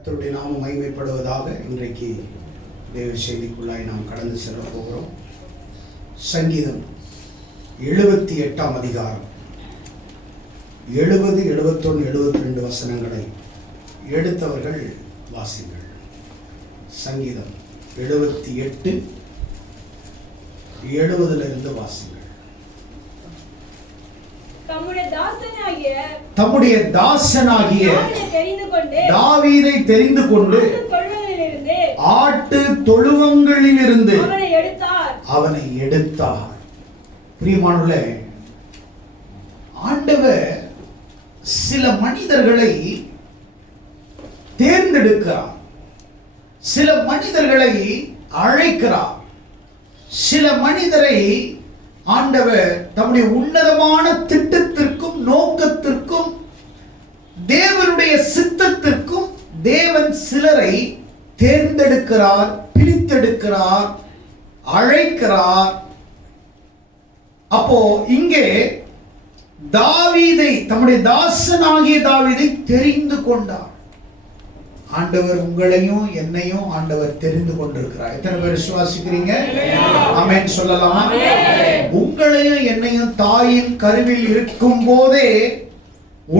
கர்த்தருடைய நாமம் மகிமைப்படுவதாக. இன்றைக்கு தேவ செய்திக்குள்ளாய் நாம் கடந்து செல்ல போகிறோம். சங்கீதம் 78ஆம் அதிகாரம் 70, 71, 72 வசனங்களை எடுத்தவர்கள் வாசிங்கள். சங்கீதம் 78, 70 வாசிங்கள். தம்முடைய தாசனாகிய தாவீதை தெரிந்து கொண்டு ஆட்டு தொழுவங்களிலிருந்து அவனை எடுத்தார். பிரியமானவர்களே, ஆண்டவர் சில மனிதர்களை தேர்ந்தெடுக்கிறார், சில மனிதர்களை அழைக்கிறார், சில மனிதரை ஆண்டவர் தம்முடைய உன்னதமான திட்டத்திற்கும் நோக்கத்திற்கும் தேவனுடைய சித்தத்திற்கும் தேவன் சிலரை தேர்ந்தெடுக்கிறார், பிரித்தெடுக்கிறார், அழைக்கிறார். அப்போ இங்கே தாவீதை, தம்முடைய தாசனாகிய தாவீதை தெரிந்து கொண்டார். ஆண்டவர் உங்களையும் என்னையும் ஆண்டவர் தெரிந்து கொண்டிருக்கிறார். எத்தனை பேர் விசுவாசிக்கிறீங்க? ஆமென் சொல்லலாம். உங்களையும் என்னையும் தாயின் கருவில் இருக்கும் போதே,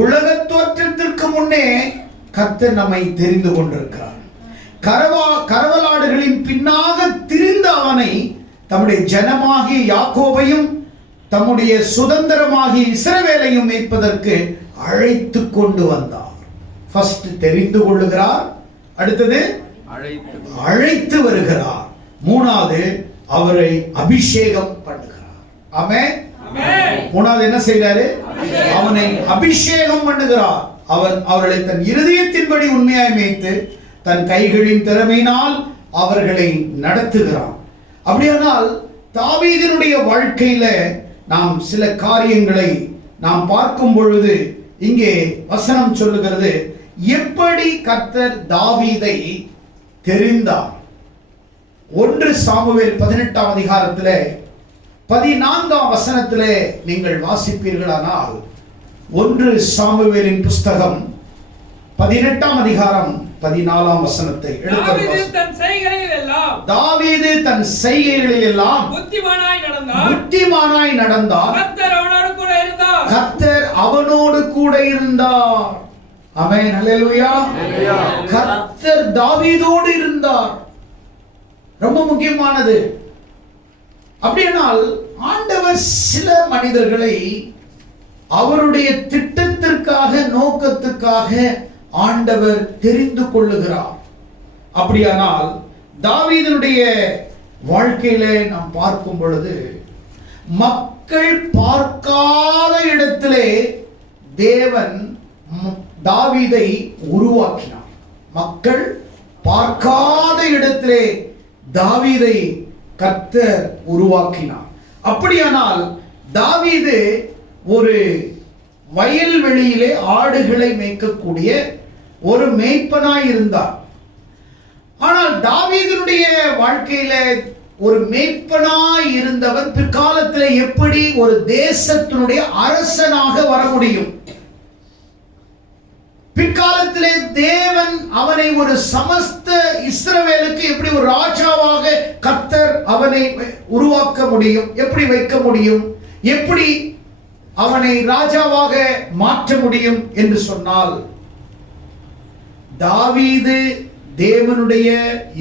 உலக தோற்றத்திற்கு முன்னே கர்த்தர் நம்மை தெரிந்து கொண்டிருக்கிறார். கரவலாடுகளின் பின்னாக திரிந்த அவனை தம்முடைய ஜனமாகிய யாக்கோபையும் தம்முடைய சுதந்திரமாகிய இஸ்ரவேலையும் மேய்ப்பதற்கு அழைத்து கொண்டு வந்தார். ஃபர்ஸ்ட் தெரிந்து கொள்ளுகிறார், அடுத்தது அழைத்து வருகிறார், மூணாவது அவரை அபிஷேகம் பண்ணுகிறார். ஆமென். மூணாவது என்ன செய்கிறாரு? அவனை அபிஷேகம் பண்ணுகிறார். அவர்களை தன் இருதயத்தின்படி உண்மையாய் மேய்த்து தன் கைகளின் திறமையினால் அவர்களை நடத்துகிறார். அப்படியானால் தாவீதினுடைய வாழ்க்கையில நாம் சில காரியங்களை நாம் பார்க்கும் பொழுது இங்கே வசனம் சொல்லுகிறது, எப்படி கர்த்தர் தாவீதை தெரிந்தார். 1 சாமுவேல் 18ஆம் அதிகாரத்திலே 14ஆம் வசனத்திலே நீங்கள் வாசிப்பீர்களானால், 1 சாமுவேலின் புஸ்தகம் 18ஆம் அதிகாரம் 14ஆம் வசனத்தை தாவீது தன் செய்கைகளில் எல்லாம் புத்திமானாய் நடந்தார், கர்த்தர் அவனோடு கூட இருந்தார். ஆமென், அல்லேலூயா. கர்த்தர் தாவீதோடு இருந்தார். ரொம்ப முக்கியமானது. அப்படியானால் ஆண்டவர் சில மனிதர்களை அவருடைய திட்டத்திற்காக, நோக்கத்துக்காக ஆண்டவர் தெரிந்து கொள்ளுகிறார். அப்படியானால் தாவீதினுடைய வாழ்க்கையில நாம் பார்க்கும் பொழுது, மக்கள் பார்க்காத இடத்திலே தேவன் தாவீதை உருவாக்கினார். மக்கள் பார்க்காத இடத்திலே தாவீதை கர்த்தர் உருவாக்கினார். அப்படியானால் தாவீது ஒரு வயல்வெளியிலே ஆடுகளை மேய்க்கக்கூடிய ஒரு மேய்ப்பனாய் இருந்தார். ஆனால் தாவீதினுடைய வாழ்க்கையில ஒரு மேய்ப்பனாய் இருந்தவன் பிற்காலத்தில் எப்படி ஒரு தேசத்தினுடைய அரசனாக வர முடியும்? பிற்காலத்திலே தேவன் அவனை ஒரு சமஸ்த இஸ்ரவேலுக்கு எப்படி ஒரு ராஜாவாக கர்த்தர் அவனை உருவாக்க முடியும், எப்படி வைக்க முடியும், எப்படி அவனை ராஜாவாக மாற்ற முடியும் என்று சொன்னால், தாவீது தேவனுடைய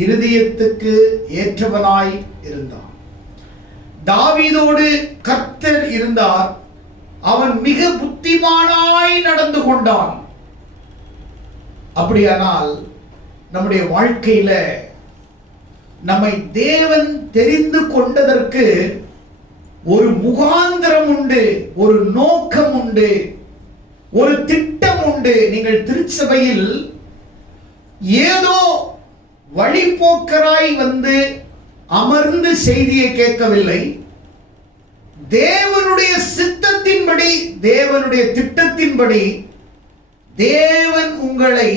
இருதயத்துக்கு ஏற்றவனாய் இருந்தான். தாவீதோடு கர்த்தர் இருந்தார். அவன் மிக புத்திமானாய் நடந்து கொண்டான். அப்படியானால் நம்முடைய வாழ்க்கையில நம்மை தேவன் தெரிந்து கொண்டதற்கு ஒரு முகாந்திரம் உண்டு, ஒரு நோக்கம் உண்டு, ஒரு திட்டம் உண்டு. நீங்கள் திருச்சபையில் ஏதோ வழிபோக்கராய் வந்து அமர்ந்து செய்தியை கேட்கவில்லை. தேவனுடைய சித்தத்தின்படி, தேவனுடைய திட்டத்தின்படி தேவன் உங்களை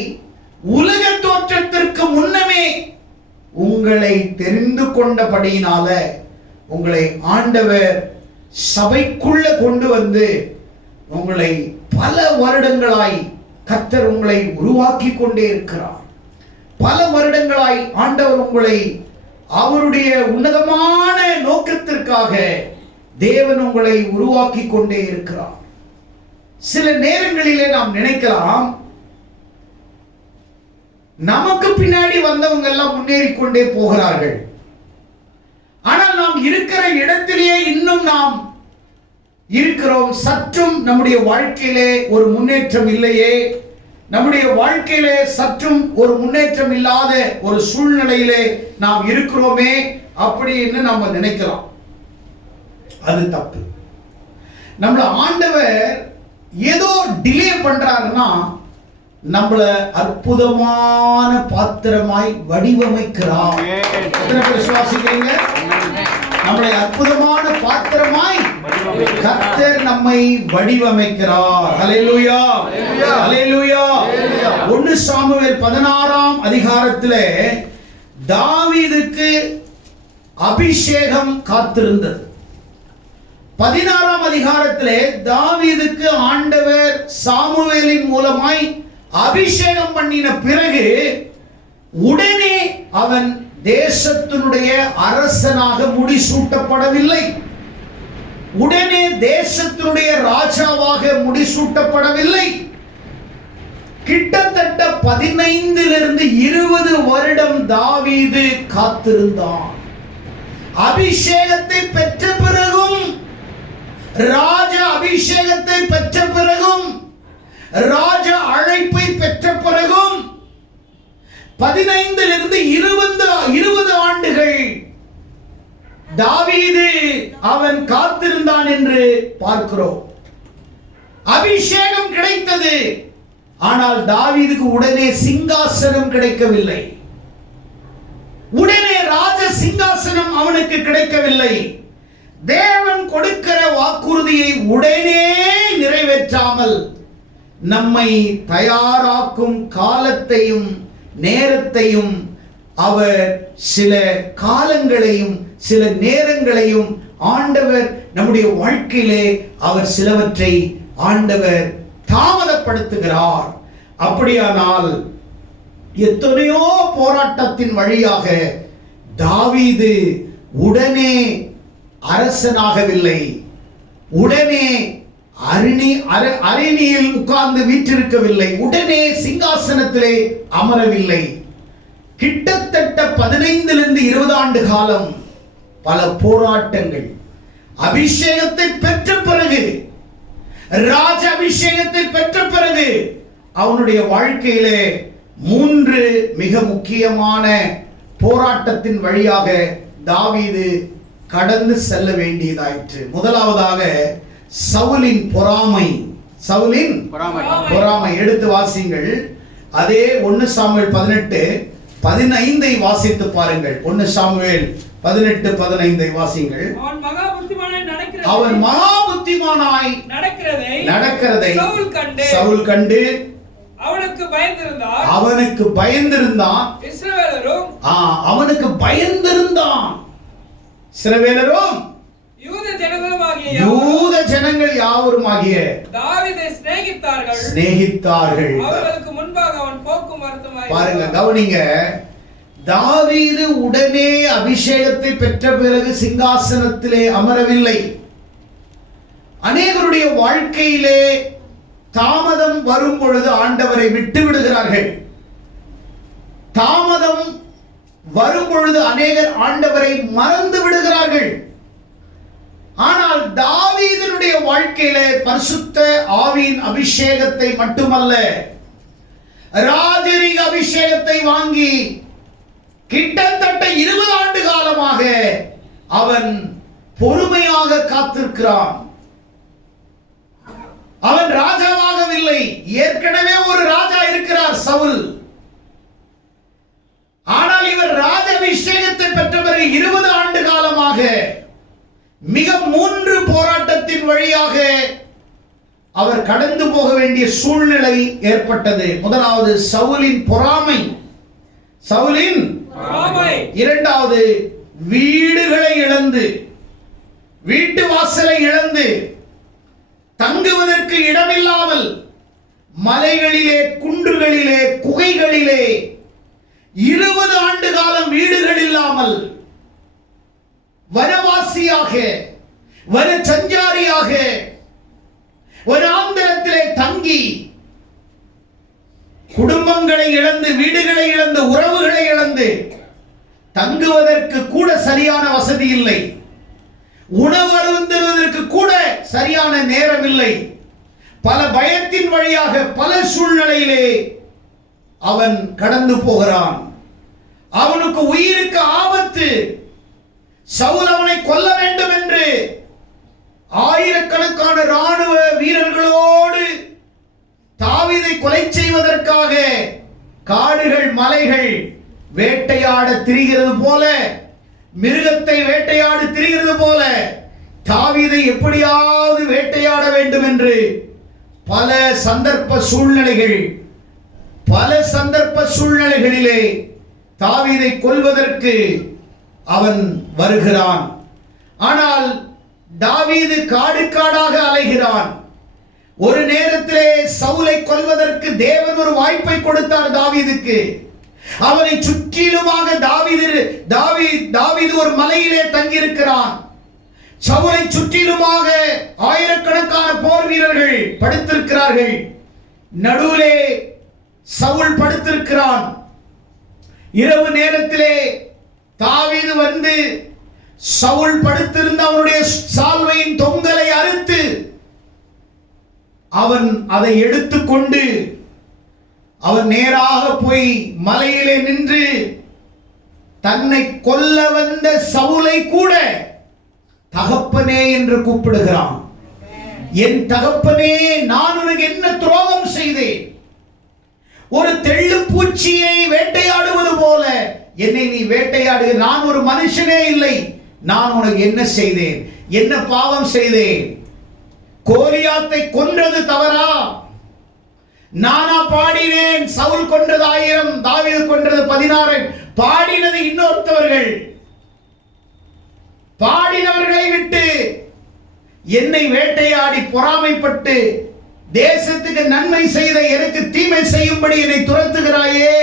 உலக தோற்றத்திற்கு முன்னமே உங்களை தெரிந்து கொண்டபடியினால உங்களை ஆண்டவர் சபைக்குள்ள கொண்டு வந்து உங்களை பல வருடங்களாய் கர்த்தர் உங்களை உருவாக்கி கொண்டே இருக்கிறார். பல வருடங்களாய் ஆண்டவர் உங்களை அவருடைய உன்னதமான நோக்கத்திற்காக தேவன் உங்களை உருவாக்கி கொண்டே இருக்கிறார். சில நேரங்களிலே நாம் நினைக்கலாம், நமக்கு பின்னாடி வந்தவங்க எல்லாம் முன்னேறி கொண்டே போகிறார்கள், ஆனால் நாம் இருக்கிற இடத்திலேயே இன்னும் நாம் இருக்கிறோம், சற்றும் நம்முடைய வாழ்க்கையிலே ஒரு முன்னேற்றம் இல்லையே, நம்முடைய வாழ்க்கையிலே சற்றும் ஒரு முன்னேற்றம் இல்லாத ஒரு சூழ்நிலையிலே நாம் இருக்கிறோமே அப்படின்னு நம்ம நினைக்கலாம். அது தப்பு. நம்மள ஆண்டவர் ஏதோ டிலே பண்றாருன்னா நம்மள அற்புதமான பாத்திரமாய் வடிவமைக்கிறார். எத்தனை பேர் விசுவாசிக்கிறீங்க? நம்மளை அற்புதமான பாத்திரமாய் கர்த்தர் நம்மை வடிவமைக்கிறார். ஹல்லேலூயா, ஹல்லேலூயா. 1 சாமுவேல் 16ஆம் அதிகாரத்திலே தாவீதுக்கு அபிஷேகம் காத்திருந்தது. 16ஆம் அதிகாரத்திலே தாவீதுக்கு ஆண்டவர் சாமுவேலின் மூலமாய் அபிஷேகம் பண்ணின பிறகு உடனே அவன் தேசத்தினுடைய அரசனாக முடிசூட்டப்படவில்லை, உடனே தேசத்தினுடைய ராஜாவாக முடிசூட்டப்படவில்லை. கிட்டத்தட்ட 15 20 வருடம் தாவீது காத்திருந்தான். அபிஷேகத்தை பெற்ற பிறகும், ராஜ அபிஷேகத்தை பெற்ற பிறகும், ராஜ அழைப்பை பெற்ற பிறகும் 15 20 ஆண்டுகள் தாவீது அவன் காத்திருந்தான் என்று பார்க்கிறோம். அபிஷேகம் கிடைத்தது, ஆனால் தாவீதுக்கு உடனே சிங்காசனம் கிடைக்கவில்லை, உடனே ராஜ சிங்காசனம் அவனுக்கு கிடைக்கவில்லை. தேவன் கொடுக்கிற வாக்குறுதியை உடனே நிறைவேற்றாமல் நம்மை தயாராக்கும் காலத்தையும் நேரத்தையும் அவர் சில காலங்களையும் சில நேரங்களையும் ஆண்டவர் நம்முடைய வாழ்க்கையிலே அவர் சிலவற்றை ஆண்டவர் தாமதப்படுத்துகிறார். அப்படியானால் எத்தனையோ போராட்டத்தின் வழியாக தாவீது உடனே அரசனாகவில்லை, உடனே அரிணியில் உட்கார்ந்து வீற்றிருக்கவில்லை, உடனே சிங்காசனத்திலே அமரவில்லை. கிட்டத்தட்ட 15 20 ஆண்டு காலம் பல போராட்டங்கள். அபிஷேகத்தை பெற்ற பிறகு, ராஜ அபிஷேகத்தை பெற்ற பிறகு அவனுடைய வாழ்க்கையிலே 3 மிக முக்கியமான போராட்டத்தின் வழியாக தாவீது கடந்து செல்ல வேண்டியதாயிற்று. முதலாவதாக சவுலின் பொறாமை. சவுலின் பொறாமை. எடுத்து வாசிங்கள். அதே 1 சாமுவேல் 18:15 வாசித்து பாருங்கள். 1 சாமுவேல் 18:15 வாசிங்கள். அவன் மகா புத்திமானாய் நடக்கிறதை சவுல் கண்டு அவனுக்கு பயந்திருந்தான். அவனுக்கு பயந்திருந்தான். இஸ்ரவேலரும் யூத ஜனங்கள் யாவருமாகிய தாவீதை சிநேகித்தார்கள். அவர்களுக்கு முன்பாக அவன் போக்கும் வருத்தமாய். பாருங்க, கவனிங்க. தாவீது உடனே அபிஷேகத்தை பெற்ற பிறகு சிங்காசனத்திலே அமரவில்லை. அநேகருடைய வாழ்க்கையிலே தாமதம் வரும் பொழுது ஆண்டவரை விட்டு விடுகிறார்கள். தாமதம் வரும் பொழுது அநேகர் ஆண்டவரை மறந்து விடுகிறார்கள். ஆனால் தாவீதினுடைய வாழ்க்கையிலே பரிசுத்த ஆவியின் அபிஷேகத்தை மட்டுமல்ல, ராஜரீக அபிஷேகத்தை வாங்கி கிட்டத்தட்ட 20 ஆண்டு காலமாக அவன் பொறுமையாக காத்திருக்கிறான். அவன் ராஜாவாகவில்லை. ஏற்கனவே ஒரு ராஜா இருக்கிறார், சவுல். ஆனால் இவர் ராஜ அபிஷேகத்தை பெற்ற பிறகு 20 ஆண்டு காலமாக மிக 3 போராட்டத்தின் வழியாக அவர் கடந்து போக வேண்டிய சூழ்நிலை ஏற்பட்டது. முதலாவது சவுலின் பொறாமை. சவுலின் பொறாமை. இரண்டாவது வீடுகளை இழந்து, வீட்டு வாசலை இழந்து, தங்குவதற்கு இடமில்லாமல் மலைகளிலே, குன்றுகளிலே, குகைகளிலே 20 ஆண்டு காலம் வீடுகள் இல்லாமல் வனவாசியாக வன சஞ்சாரியாக வனாந்தரத்திலே தங்கி குடும்பங்களை இழந்து, வீடுகளை இழந்து, உறவுகளை இழந்து, தங்குவதற்கு கூட சரியான வசதி இல்லை, உணவு அருந்துவதற்கு கூட சரியான நேரம் இல்லை. பல பயத்தின் வழியாக பல சூழ்நிலையிலே அவன் கடந்து போகிறான். அவனுக்கு உயிருக்கு ஆபத்து. சவுல் அவனை கொல்ல வேண்டும் என்று ஆயிரக்கணக்கான ராணுவ வீரர்களோடு தாவீதை கொலை செய்வதற்காக காடுகள் மலைகள் வேட்டையாட திரிகிறது போல, மிருகத்தை வேட்டையாட திரிகிறது போல தாவீதை எப்படியாவது வேட்டையாட வேண்டும் என்று பல சந்தர்ப்ப சூழ்நிலைகளிலே தாவீதை கொல்வதற்கு அவன் வருகிறான். ஆனால் தாவீது காடு காடாக அலைகிறான். ஒரு நேரத்திலே சவுலை கொல்வதற்கு தேவன் ஒரு வாய்ப்பை கொடுத்தார் தாவீதுக்கு. அவனை சுற்றிலுமாக தாவீது ஒரு மலையிலே தங்கியிருக்கிறான். சவுலை சுற்றிலுமாக ஆயிரக்கணக்கான போர் வீரர்கள் படுத்திருக்கிறார்கள். நடுவிலே சவுல் படுத்திருக்கிறான். இரவு நேரத்திலே தாவீது வந்து சவுல் படுத்திருந்த அவனுடைய சால்வையின் தொங்கலை அறுத்து அவன் அதை எடுத்துக்கொண்டு அவன் நேராக போய் மலையிலே நின்று தன்னை கொல்ல வந்த சவுலை கூட தகப்பனே என்று கூப்பிடுகிறான். என் தகப்பனே, நான் உனக்கு என்ன துரோகம் செய்தேன்? ஒரு தெள்ளு பூச்சியை வேட்டையாடுவது போல என்னை நீ வேட்டையாடு. நான் ஒரு மனுஷனே இல்லை, நான் உனக்கு என்ன செய்தேன்? என்ன பாவம் செய்தேன்? கோலியாத்தை கொன்றது தவறா? நானா பாடினேன்? சவுல் கொன்றது 1000, தாவீது கொன்றது 16. பாடினது இன்னொருத்தவர்கள். பாடினவர்களை விட்டு என்னை வேட்டையாடி பொறாமைப்பட்டு தேசத்துக்கு நன்மை செய்த எனக்கு தீமை செய்யும்படி என்னை துரத்துகிறாயே.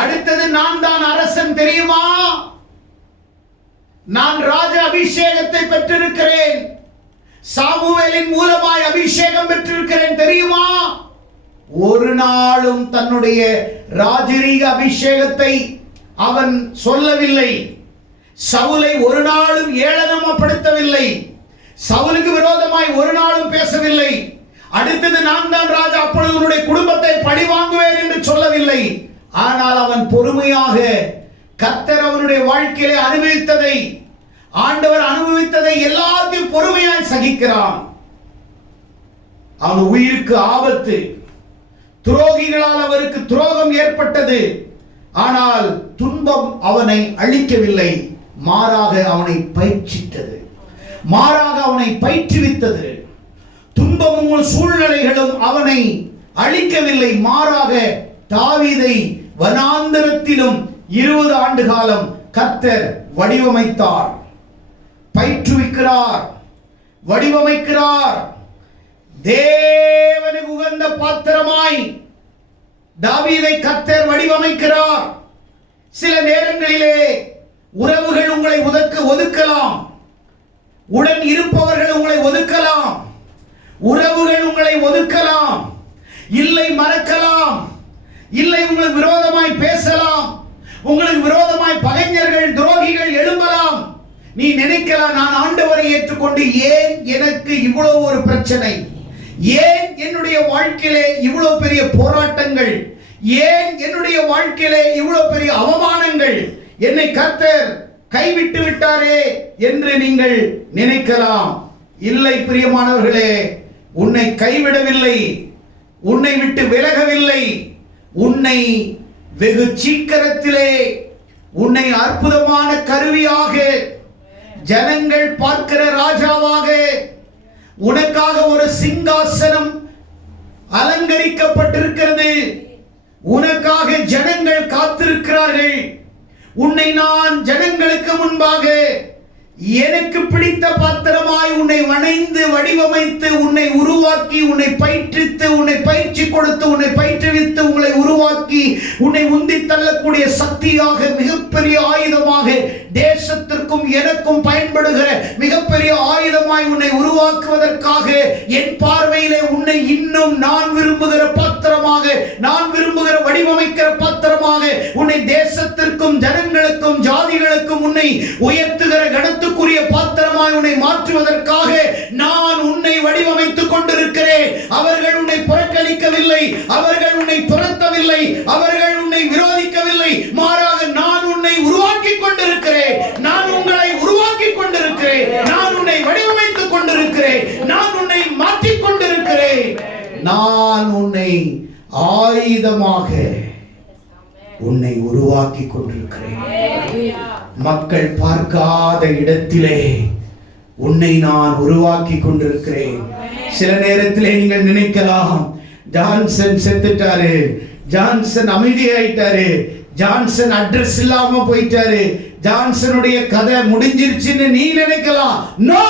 அடுத்தது நான் தான் அரசன் தெரியுமா? நான் ராஜ அபிஷேகத்தை பெற்றிருக்கிறேன். சாமுவேலின் மூலமாய் அபிஷேகம் பெற்றிருக்கிறேன் தெரியுமா? ஒரு நாளும் தன்னுடைய ராஜரீக அபிஷேகத்தை அவன் சொல்லவில்லை. சவுலை ஒரு நாளும் ஏளனப்படுத்தவில்லை. சவுலுக்கு விரோதமாய் ஒரு நாளும் பேசவில்லை. அடுத்தது நான் தான் ராஜா, அப்பொழுது உன்னுடைய குடும்பத்தை பழி வாங்குவேன் என்று சொல்லவில்லை. ஆனால் அவன் பொறுமையாக கர்த்தர் அவனுடைய வாழ்க்கையிலே அனுபவித்ததை, ஆண்டவர் அனுபவித்ததை எல்லாத்தையும் பொறுமையாய் சகிக்கிறான். அவன் உயிருக்கு ஆபத்து. துரோகிகளால் அவருக்கு துரோகம் ஏற்பட்டது. ஆனால் துன்பம் அவனை அழிக்கவில்லை, மாறாக அவனை பயிற்சித்தது, மாறாக அவனை பயிற்றுவித்தது. துன்பமும் சூழ்நிலைகளும் அவனை அழிக்கவில்லை, மாறாக தாவீதை வனாந்தரத்திலும் 20 ஆண்டு காலம் கர்த்தர் வடிவமைத்தார், பயிற்றுவிக்கிறார், வடிவமைக்கிறார். தேவனுக்கு உகந்த பாத்திரமாய் தாவீதை கர்த்தர் வடிவமைக்கிறார். சில நேரங்களிலே உறவுகள் உங்களை ஒதுக்கலாம், உடன் இருப்பவர்கள் உங்களை ஒதுக்கலாம், உறவுகள் உங்களை ஒதுக்கலாம், இல்லை மறக்கலாம், இல்லை உங்களுக்கு விரோதமாய் பேசலாம், உங்களுக்கு விரோதமாய் பகைஞர்கள் துரோகிகள் எழும்பலாம். நீ நினைக்கலாம், நான் ஆண்டவரை ஏற்றுக்கொண்டு ஏன் எனக்கு இவ்வளவு ஒரு பிரச்சனை, ஏன் என்னுடைய வாழ்க்கையிலே இவ்வளவு பெரிய போராட்டங்கள், ஏன் என்னுடைய வாழ்க்கையிலே இவ்வளவு பெரிய அவமானங்கள், என்னை கர்த்தர் கைவிட்டு விட்டாரே என்று நீங்கள் நினைக்கலாம். இல்லை பிரியமானவர்களே, உன்னை கைவிடவில்லை, உன்னை விட்டு விலகவில்லை. உன்னை வெகு சீக்கிரத்திலே உன்னை அற்புதமான கருவியாக, ஜனங்கள் பார்க்கிற ராஜாவாக, உனக்காக ஒரு சிங்காசனம் அலங்கரிக்கப்பட்டிருக்கிறது. உனக்காக ஜனங்கள் காத்திருக்கிறார்கள். உன்னை நான் ஜனங்களுக்கு முன்பாக எனக்கு பிடித்த பாத்திரமாய் உன்னை வணைந்து வடிவமைத்து உன்னை உருவாக்கி உன்னை பயிற்றுவித்து உன்னை பயிற்சி கொடுத்து உன்னை பயிற்றுவித்து உங்களை உருவாக்கி உன்னை உந்தி தள்ளக்கூடிய சக்தியாக மிகப்பெரிய ஆயுதமாக தேசத்திற்கும் எனக்கும் பயன்படுகிற மிகப்பெரிய ஆயுதமாய் உன்னை உருவாக்குவதற்காக என் பார்வையிலே உன்னை இன்னும் நான் விரும்புகிற பாத்திரமாக நான் விரும்புகிற வடிவமைக்கிற பாத்திரமாக உன்னை தேசத்திற்கும் ஜனங்களுக்கும் ஜாதிகளுக்கும் உன்னை உயர்த்துகிற கணத்துக்குரிய பாத்திரமாய் உன்னை மாற்றுவதற்காக நான் உன்னை வடிவமைத்துக் கொண்டிருக்கிறேன். அவர்கள் உன்னை புறக்கணிக்கவில்லை, அவர்கள் உன்னை துரத்தவில்லை, அவர்கள் உன்னை விரோதிக்கவில்லை. மாறாக நான் உன்னை உருவாக்கி கொண்டிருக்கிறேன், நான் உங்களை உருவாக்கி கொண்டிருக்கிறேன், நான் உன்னை வடிவமைத்துக் கொண்டிருக்கிறேன், நான் உன்னை மாற்றிக் கொண்டிருக்கிறேன். நான் உன்னை ஆயுதமாக உன்னை உருவாக்கி கொண்டிருக்கிறேன். மக்கள் பார்க்காத இடத்திலே உன்னை நான் உருவாக்கி கொண்டிருக்கிறேன். சில நேரத்திலே நீங்கள் நினைக்கலாம், ஜான்சன் செத்துட்டாரு, ஜான்சன் அமைதியாயிட்டாரு, ஜான்சன் அட்ரஸ் இல்லாம போயிட்டாரு, ஜான்சனுடைய கதை முடிஞ்சிருச்சுன்னு நீ நினைக்கலாம். நோ,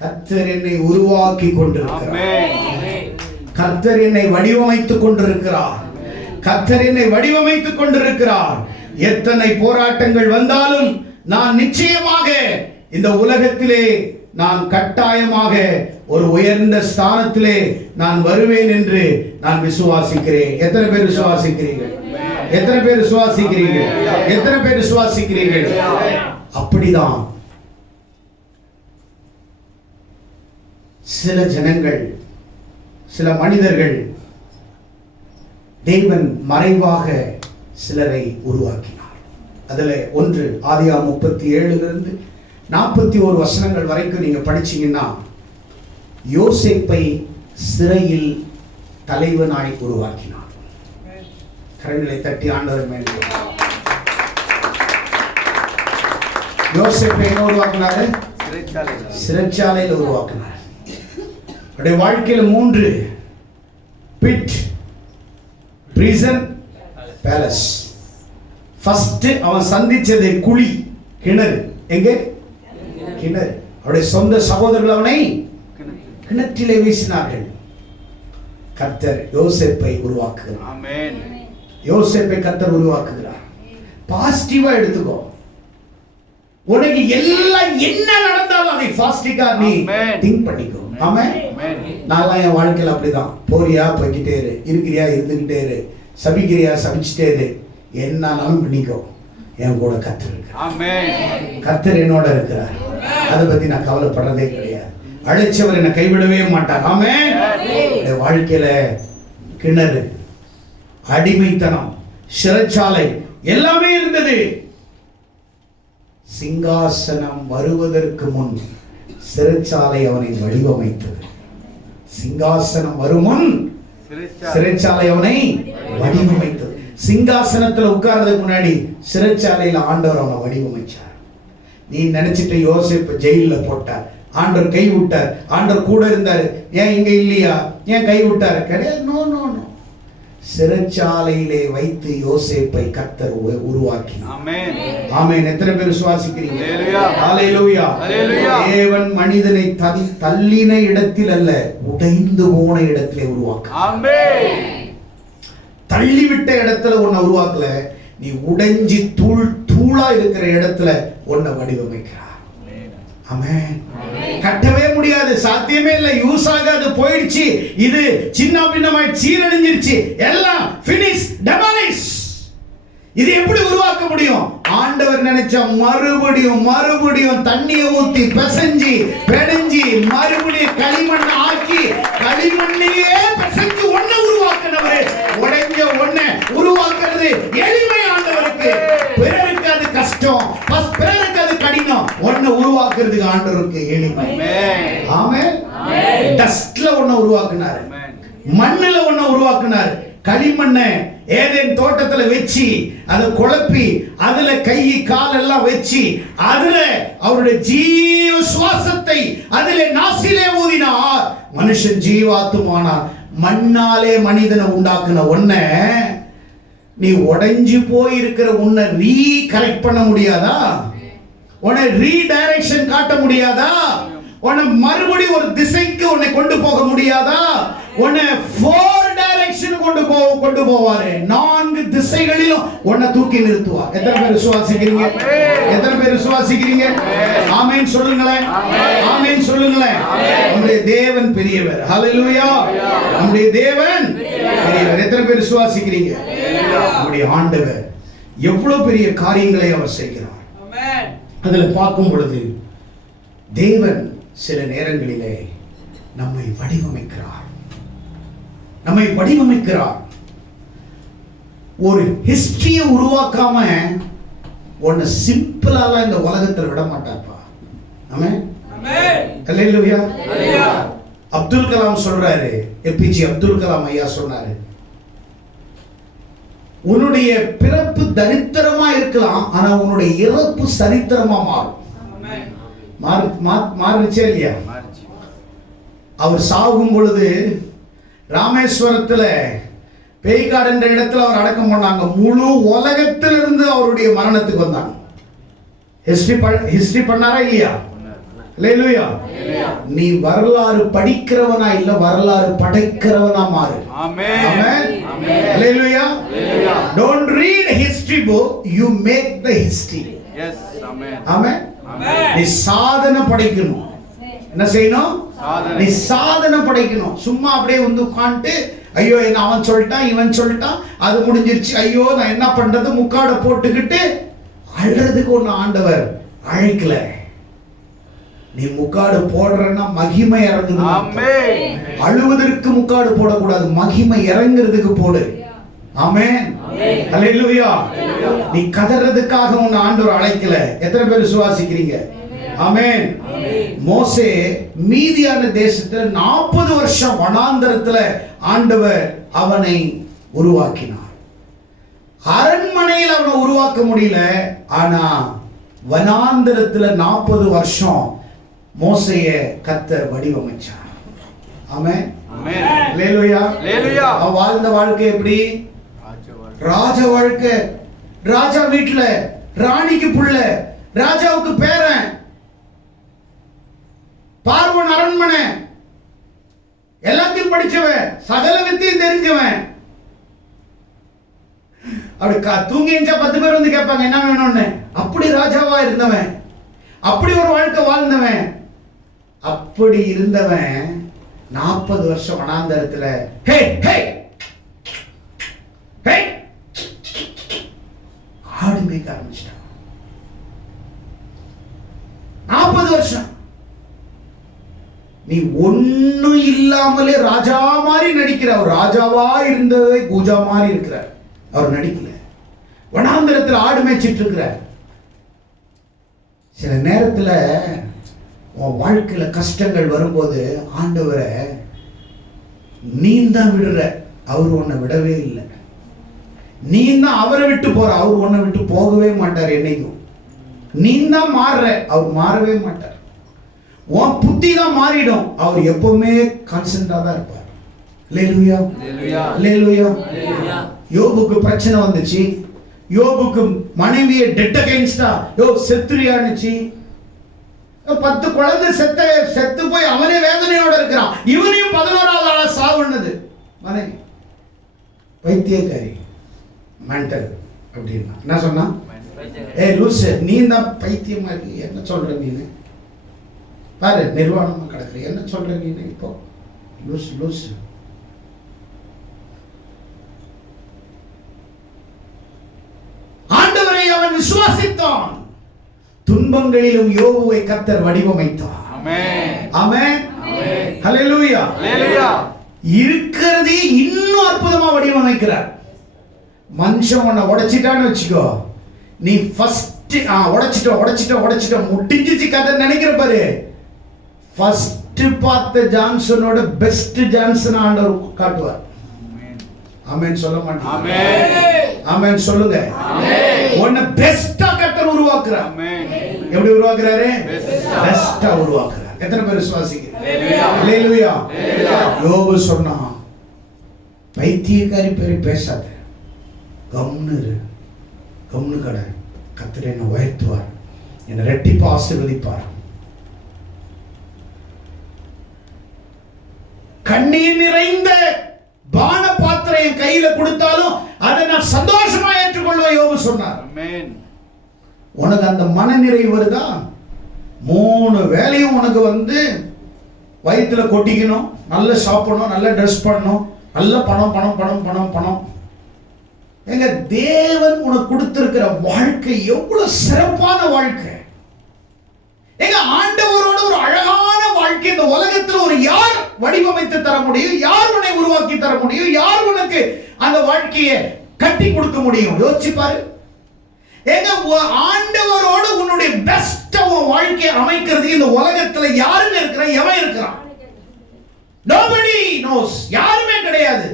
கர்த்தர் என்னை உருவாக்கி கொண்டிருக்கிறார். கர்த்தர் என்னை வடிவமைத்துக் கொண்டிருக்கிறார். கர்த்தர் என்னை வடிவமைத்துக் கொண்டிருக்கிறார். எத்தனை போராட்டங்கள் வந்தாலும் நான் நிச்சயமாக இந்த உலகத்திலே நான் கட்டாயமாக ஒரு உயர்ந்த ஸ்தானத்திலே நான் வருவேன் என்று நான் விசுவாசிக்கிறேன். எத்தனை பேர் விசுவாசிக்கிறீர்கள்? எத்தனை பேர் விசுவாசிக்கிறீர்கள்? எத்தனை பேர் விசுவாசிக்கிறீர்கள்? அப்படிதான் சில ஜனங்கள், சில மனிதர்கள் தேவன் மறைவாக சிலரை உருவாக்கினார். அதுல ஒன்று ஆதியாகமம் 37 41 வசனங்கள் வரைக்கும் நீங்க படிச்சீங்கன்னா, யோசேப்பை சிறையில் தலைவனாய் உருவாக்கினார். கரங்களை தட்டி ஆண்டவர் மேல். யோசேப்பை என்ன உருவாக்கினாரு? சிறைச்சாலையில் உருவாக்கினார். அவருடைய வாழ்க்கையில் 3 பிட், பிரிசன், பேலஸ். ஃபர்ஸ்ட் அவன் சந்திச்சது குழி, கிணறு. எங்கே? கிணறு. அவருடைய சொந்த சகோதரர்கள் அவனை கிணற்றிலே வீசினார்கள். கர்த்தர் யோசேப்பை உருவாக்குகிறார். ஆமென். யோசேப்பை கர்த்தர் உருவாக்குகிறார். பாசிட்டிவா எடுத்துக்கோ. உனக்கு எல்லாம் என்ன நடந்தாலும் அதை பாசிட்டிவா நீ திங்க் பண்ணிக்கோ. ஆமென். நான் என் வாழ்க்கையில் அப்படிதான். போறியா போய்கிட்டே இரு, இருக்கிறியா இருந்துகிட்டே இரு, சபிக்கிறியா சபிச்சுட்டே இரு, என்னாலும் பண்ணிக்கோ. என் கூட கர்த்தர் இருக்கிறார். ஆமென். கர்த்தர் என்னோட இருக்கிறார். அதை பத்தி நான் கவலைப்படுறதே கிடையாது. அழைச்சவர் என்னை கைவிடவே மாட்டார். ஆமென். வாழ்க்கையில கிணறு, அடிமைத்தனம், சிறைச்சாலை எல்லாமே இருந்தது. சிங்காசனம் வருவதற்கு முன் சிறைச்சாலை அவனை வடிவமைத்தது. சிங்காசனம் வரும் முன் சிறைச்சாலை அவனை வடிவமைத்தது. சிங்காசனத்துல உட்கார்றதுக்கு முன்னாடி சிறைச்சாலையில ஆண்டவர் அவனை வடிவமைச்சார். நீ நினைச்சிட்டு யோசேப்பு ஜெயில போட்டார், ஆண்டவர் கை விட்டார், ஆண்டவர் கூட இருந்தாரு, ஏன் இங்க இல்லையா, ஏன் கை விட்டார்? கிடையாது. No no no. சிறைச்சாலையிலே வைத்து யோசேப்பை கர்த்தர் உருவாக்கினார். ஆமென். ஆமென். எத்தனை பேர் விசுவாசிக்கிறீங்க? ஹல்லேலூயா. ஹல்லேலூயா. தேவன் மனிதனை தள்ளின இடத்தில் அல்ல, உடைந்து போன இடத்திலே உருவாக்க. ஆமென். தள்ளிவிட்ட இடத்துல உன்னை உருவாக்கல, நீ உடைஞ்சி தூளா இருக்கிற இடத்துல உன்னை வடிவமைக்கிறார். ஆமென். கட்டவே முடியாது, சாத்தியமே இல்லை, யூஸ் ஆகாது, போயிடுச்சு, இது சின்ன பின்னமாய் சீரழிஞ்சிருச்சு, எல்லாம் ஃபினிஷ், டெமாலிஷ். இது எப்படி உருவாக்க முடியும்? ஆண்டவர் நினைச்சா மறுபடியும் தண்ணியை ஊத்தி பிசைஞ்சி பெடஞ்சி மறுபடியும் களிமண் ஆக்கி களிமண்ணையே பிசைஞ்சு ஒண்ணு உருவாக்குனவர். உடைஞ்ச ஒண்ணு உருவாக்குறது எளிமை ஆண்டவருக்கு. பிறருக்கு அது கஷ்டம், பிறருக்கு அது கடினம். ஒண்ணு உருவாக்குறதுக்கு ஆண்டவருக்கு எளிமை. ஆமென். டஸ்ட்ல ஒண்ணு உருவாக்குனாரு, மண்ணுல ஒண்ணு உருவாக்குனாரு. களிமண்ணை ஏதேன் தோட்டத்துல வச்சு அதை குழப்பி அதுல கை கால் எல்லாம் வச்சு அதுல அவருடைய ஜீவ சுவாசத்தை அதிலே நாசிலே ஊதினார். மனுஷன் ஜீவாத்துமானார். மண்ணாலே மனிதனை உண்டாக்குன ஒன்ன நீ உடைஞ்சு போயிருக்கிற உன்னை ரீகரெக்ட் பண்ண முடியாதா? உன்னை ரீடைரக்ஷன் காட்ட முடியாதா? உன்னை மறுபடியும் ஒரு திசைக்கு உன்னை கொண்டு போக முடியாதா? உன்னை 4 டைரக்ஷன் கொண்டு போவாரு. 4 திசைகளிலும் உன்னை தூக்கி நிறுத்துவார். எத்தனை பேர் விசுவாசிக்கிறீங்க? எத்தனை பேர் விசுவாசிக்கிறீங்க? ஆமென் சொல்லுங்களேன். ஆமென் சொல்லுங்களேன். நம்முடைய தேவன் பெரியவர். ஹல்லேலூயா. நம்முடைய தேவன் பெரியவர். எத்தனை பேர் விசுவாசிக்கிறீங்க? நம்முடைய ஆண்டவர் எவ்வளவு பெரிய காரியங்களை அவர் செய்கிறார். அதுல பார்க்கும் பொழுது தேவன் சில நேரங்களிலே நம்மை வடிவமைக்கிறார். ஒரு ஹிஸ்டரியை உருவாக்காம ஒன்னு சிம்பிளாலாம் இந்த உலகத்தில் விட மாட்டார்ப்பா. ஆமென். அல்லேலூயா. அப்துல் கலாம் சொல்றாரு, ஏபிஜே அப்துல் கலாம் ஐயா சொன்னாரு, உன்னுடைய பிறப்பு தரித்திரமா இருக்கலாம், ஆனா உன்னுடைய இறப்பு சரித்திரமா மாறும். மாறுச்சே இல்லையா? அவர் சாகும் பொழுது ராமேஸ்வரத்துல பேய்காடு என்ற இடத்துல அவர் அடக்கம் பண்ணாங்க. முழு உலகத்திலிருந்து அவருடைய மரணத்துக்கு வந்தாங்க. ஹிஸ்டரி பண்ணாரா இல்லையா? அல்லேலூயா. நீ வரலாறு படிக்கிறவனா இல்ல வரலாறு படைக்கிறவனா மாறு. ஆமென். ஆமென். அல்லேலூயா. Don't read a history book, you make the history. Yes. Amen. ஆமென். நீ சாதனை படைக்கணும். என்ன செய்யணும்? நீ சாதனை படைக்கணும். சும்மா அப்படியே வந்து உட்கார்ந்து ஐயோ என்ன அவன் சொல்லிட்டான் இவன் சொல்லிட்டான் அது முடிஞ்சிருச்சு ஐயோ நான் என்ன பண்றது முக்காட போட்டுக்கிட்டு அழுறதுக்கு ஒண்ணு ஆண்டவர் அழைக்கல. நீ முக்காடு போடுறன்னா மகிமை இறங்குது. ஆமென். அழுவதற்கு முக்காடு போடக்கூடாது, மகிமை இறங்குறதுக்கு போடு. ஆமென். அல்லேலூயா. நீ கதறதுக்காக உன்னை ஆண்டவர் அழைக்கல. எத்தனை பேர் விசுவாசிக்கிறீங்க? ஆமென். மோசே மீதியான தேசத்துல 40 வருஷம் வனாந்தரத்துல ஆண்டவர் அவனை உருவாக்கினார். அரண்மனையில் அவனை உருவாக்க முடியல, ஆனா வனாந்தரத்துல 40 வருஷம் மோசேய கர்த்தர் வடிவமைச்சார். ஆமென். அல்லேலூயா. அவன் வாழ்ந்த வாழ்க்கை எப்படி? ராஜ வாழ்க்கை. ராஜா வீட்டுல ராணிக்கு புள்ள, ராஜாவுக்கு பேரன், பார்வன் அரண்மனை, எல்லாத்தையும் படிச்சவன், சகல வித்தையும் தெரிஞ்சவன். அப்படி தூங்கி எஞ்சா 10 பேர் வந்து கேட்பாங்க என்ன வேணும்னு. அப்படி ராஜாவா இருந்தவன், அப்படி ஒரு வாழ்க்கை வாழ்ந்தவன். அப்படி இருந்தவன் 40 வருஷம் வனாந்தரத்துல ஆடு மேய்க்க ஆரம்பிச்சிட்டான். 40 வருஷம் நீ ஒண்ணும் இல்லாமலே ராஜா மாதிரி நடிக்கிற. அவர் ராஜாவா இருந்ததை பூஜா மாதிரி இருக்கிறார். அவர் நடிக்கல. வனாந்தரத்தில் ஆடு மேய்ச்சிட்டு இருக்கிறார். சில நேரத்துல உன் வாழ்க்கையில கஷ்டங்கள் வரும்போது ஆண்டவரை நீ தான் விடுற, அவர் உன்னை விடவே இல்லை. நீ தான் அவரை விட்டு போற, அவர் உன்னை விட்டு போகவே மாட்டார். என்னைக்கும் நீ தான் மாறுற, அவர் மாறவே மாட்டார். உன் புத்தி தான் மாறிடும், அவர் எப்பவுமே கான்ஸ்டன்டா தான் இருப்பார். அல்லேலூயா. அல்லேலூயா. யோபுக்கு பிரச்சனை வந்துச்சு. யோபுக்கு மனைவியை டெட் அகைன்ஸ்டா செத்துறியானுச்சு. 10 குழந்தை செத்து போய் அவனே வேதனையோட இருக்கிறான். இவனையும் 11வது ஆளா சாவுன்னது மனைவி. பைத்தியக்காரி, மென்டல் அப்படின்னா என்ன சொன்னா? லூசு, நீ தான் பைத்தியமா இருக்கு. என்ன சொல்ற நீனு? பாரு நிர்வாணமா கிடக்குற. என்ன சொல்ற நீனு? இப்போ லூசு லூசு. ஆண்டவரை அவன் விசுவாசித்தான். துன்பங்களிலும் யோபுவை கர்த்தர் வடிவமைத்தார். ஆமென். ஆமென். ஹல்லேலூயா. ஹல்லேலூயா. இருக்கிறதே இன்னும் அற்புதமா வடிவமைக்கிறார். மனுஷன் உன்னை உடைச்சிட்டான்னு வச்சுக்கோ, நீ ஃபர்ஸ்ட் உடைச்சிட்ட முடிஞ்சிச்சு கதை நினைக்கிற பாரு. ஃபர்ஸ்ட் பார்த்த ஜான்சனோட பெஸ்ட் ஜான்சன் ஆண்டவர் காட்டுவார். ஆமென் சொல்ல மாட்டீங்க? ஆமென். ஆமென் சொல்லுங்க. ஆமென். உன்னை பெஸ்டா கர்த்தர் உருவாக்குறார். ஆமென். எப்படி உருவாக்குறாரு? பெஸ்டா உருவாக்குறார். எத்தனை பேர் விசுவாசிக்கிறீங்க? அல்லேலூயா. யோபு சொன்னான், பைத்தியக்காரி பேரை பேசாத, கம்னு கடை, கர்த்தர் என்னை உயர்த்துவார். என்னை ரெட்டிப்பா ஆசீர்வதிப்பார். கண்ணீர் நிறைந்த பான பாத்திரம் என் கையில கொடுத்தாலும் அதை நான் சந்தோஷமா ஏற்றுக்கொள்வேன் யோபு சொன்னார். உனக்கு அந்த மன நிறைவு வருதா? 3 வேளையும் உனக்கு வயிற்றுல கொட்டிக்கணும், நல்ல சாப்பிடணும், நல்ல ட்ரெஸ் பண்ணணும், நல்ல பணம் பணம் பணம் பணம் பணம். எங்க தேவன் உனக்கு கொடுத்திருக்கிற வாழ்க்கை எவ்வளவு சிறப்பான வாழ்க்கை. எங்க ஆண்டவரோட ஒரு அழகான வாழ்க்கை இந்த உலகத்தில் ஒரு யார் வடிவமைத்து தர முடியும்? யார் உன்னை உருவாக்கி தர முடியும்? யார் உனக்கு அந்த வாழ்க்கையை கட்டி கொடுக்க முடியும்? யோசிச்சு பாரு. எங்க ஆண்டவரோட உன்னுடைய பெஸ்ட் வாழ்க்கையை அமைக்கிறது இந்த உலகத்துல யாருங்க இருக்கிறான்? எவன் இருக்கிறான்? nobody knows. யாருமே கிடையாது.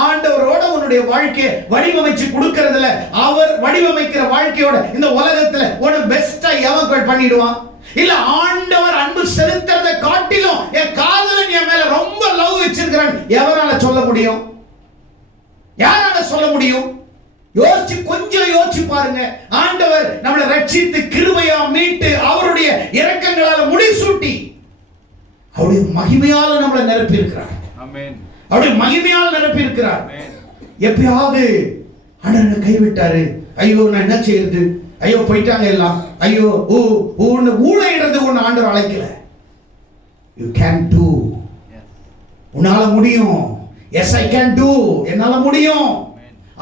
ஆண்டவரோட உன்னுடைய வாழ்க்கையை வடிவமைச்சு கொடுக்கிறதுல, அவர் வடிவமைக்கிற வாழ்க்கையோட இந்த உலகத்துல ஒரு பெஸ்டா எவன் பண்ணிடுவான்? இல்ல ஆண்டவர் அன்பு செலுத்துறதை காட்டிலும் என் காதலன் என் மேல ரொம்ப லவ் வச்சிருக்கிறான் எவரால சொல்ல முடியும்? யாரால சொல்ல முடியும்? கொஞ்சம் யோசிச்சு பாருங்க. ஆண்டவர் நம்மளை ரட்சித்து கிருபையா மீட்டு அவருடைய இரக்கங்களால முடிசூட்டி அவருடைய மகிமையால நம்மளை நிரப்பி இருக்கிறார். ஆமென். அவருடைய மகிமையால் நிரப்பி இருக்கிறார். எப்பயாவது ஆண்டவர் கைவிட்டாரு, ஐயோ நான் என்ன செய்யறது, ஐயோ போயிட்டாங்க எல்லாம், ஐயோ ஊழையிடுறது ஒன்று ஆண்டவர் அழைக்கல. You can do. உன்னால முடியும். Yes I can do. என்னால முடியும்.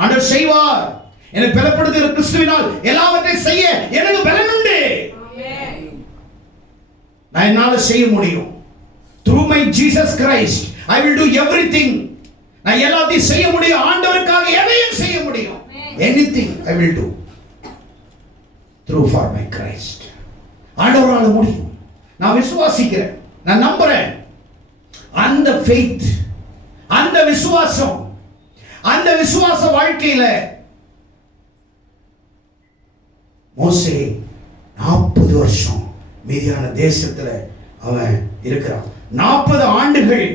ஆண்டவர் செய்வார். என்னை பலப்படுத்துகிற கிறிஸ்துவினால் எல்லாவற்றையும் செய்ய எனக்கு பலன் உண்டு. நான் என்னால செய்ய முடியும். Through my Jesus Christ I will do everything. நான் எல்லாத்தையும் செய்ய முடியும். ஆண்டவருக்காக எதையும் செய்ய முடியும். Anything I will do through for my Christ. ஆண்டவரால முடியும். நான் விசுவாசிக்கிறேன், நான் நம்புறேன். அந்த faith, அந்த விசுவாசம், அந்த விசுவாச வாழ்க்கையில மோசே 40 வருஷம் மீதியான தேசத்துல அவன் இருக்கிறான். 40 ஆண்டுகள்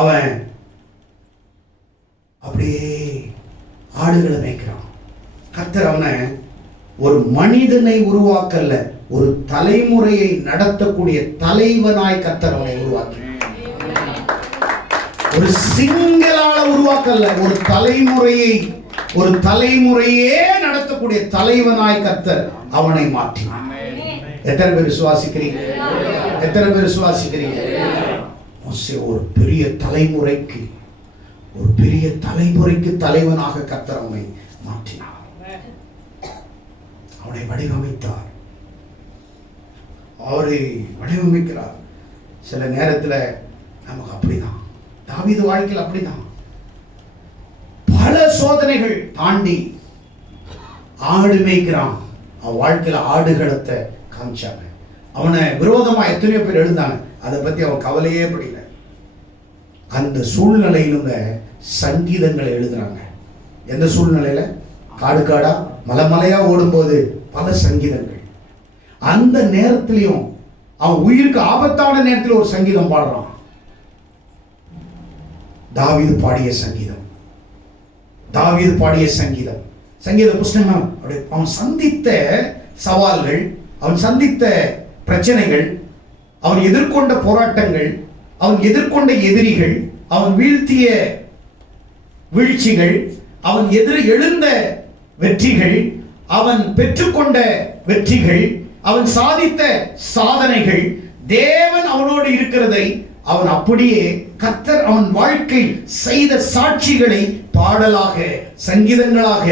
அவன் அப்படியே ஆடுகளை மேய்க்கிறான். கர்த்தர் அவனை ஒரு மனிதனை உருவாக்கல, ஒரு தலைமுறையை நடத்தக்கூடிய தலைவனாய் கர்த்தர் அவனை உருவாக்கி. ஒரு சிங்களால உருவாக்கல, ஒரு தலைமுறையே நடத்தக்கூடிய தலைவனாய் கர்த்தர் அவனை மாற்றினார். எத்தனை பேர் விசுவாசிக்கிறீங்க? எத்தனை பேர் விசுவாசிக்கிறீங்க? மோசே ஒரு பெரிய தலைமுறைக்கு தலைவனாக கர்த்தர் அவனை மாற்றினார். அவனை வடிவமைத்தார். அவரை வடிவமைக்கிறார். சில நேரத்தில் நமக்கு அப்படிதான், தாவீது வாழ்க்கையில் அப்படிதான் பல சோதனைகள் தாண்டி ஆடு மேய்க்கிறான். அவன் வாழ்க்கையில் ஆடுகளத்தை காமிச்சாங்க. அவனை விரோதமா எத்தனையோ பேர் எழுந்தாங்க. அதை பத்தி அவன் கவலையே படல. அந்த சூழ்நிலையிலும் சங்கீதங்களை எழுதுறாங்க. எந்த சூழ்நிலையில? காடு காடா மலைமலையா ஓடும்போது பல சங்கீதங்கள். அந்த நேரத்திலையும் அவன் உயிருக்கு ஆபத்தான நேரத்தில் ஒரு சங்கீதம் பாடுறான். தாவீது பாடிய சங்கீதம். சங்கீத புஸ்தகம். அவன் சந்தித்த சவால்கள், அவன் சந்தித்த பிரச்சனைகள், அவன் எதிர்கொண்ட போராட்டங்கள், அவன் எதிர்கொண்ட எதிரிகள், அவன் வீழ்த்திய வீழ்ச்சிகள், அவன் எழுந்த வெற்றிகள், அவன் பெற்றுக்கொண்ட வெற்றிகள், அவன் சாதித்த சாதனைகள், தேவன் அவனோடு இருக்கிறதை அவன் அப்படியே கர்த்தர் அவன் வாழ்க்கை செய்த சாட்சிகளை பாடலாக, சங்கீதங்களாக,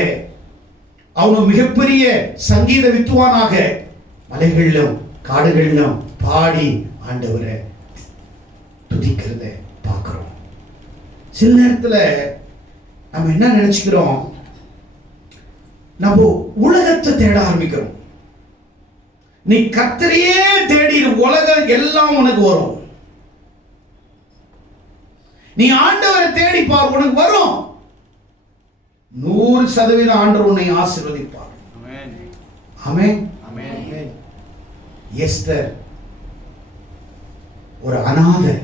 அவன் மிகப்பெரிய சங்கீத வித்துவானாக மலைகளிலும் காடுகளிலும் பாடி ஆண்டவரை துதிக்கிறத பார்க்கிறோம். சில நேரத்தில் நம்ம என்ன நினைச்சுக்கிறோம்? நம்ம உலகத்தை தேட ஆரம்பிக்கிறோம். நீ கர்த்தரையே தேடி உலகம் எல்லாம் உனக்கு வரும். நீ ஆண்டவரை தேடி பார், உனக்கு வரும். 100% ஆண்டவர் உன்னை ஆசீர்வதிப்பார். ஆமென். எஸ்தர் ஒரு அநாதை.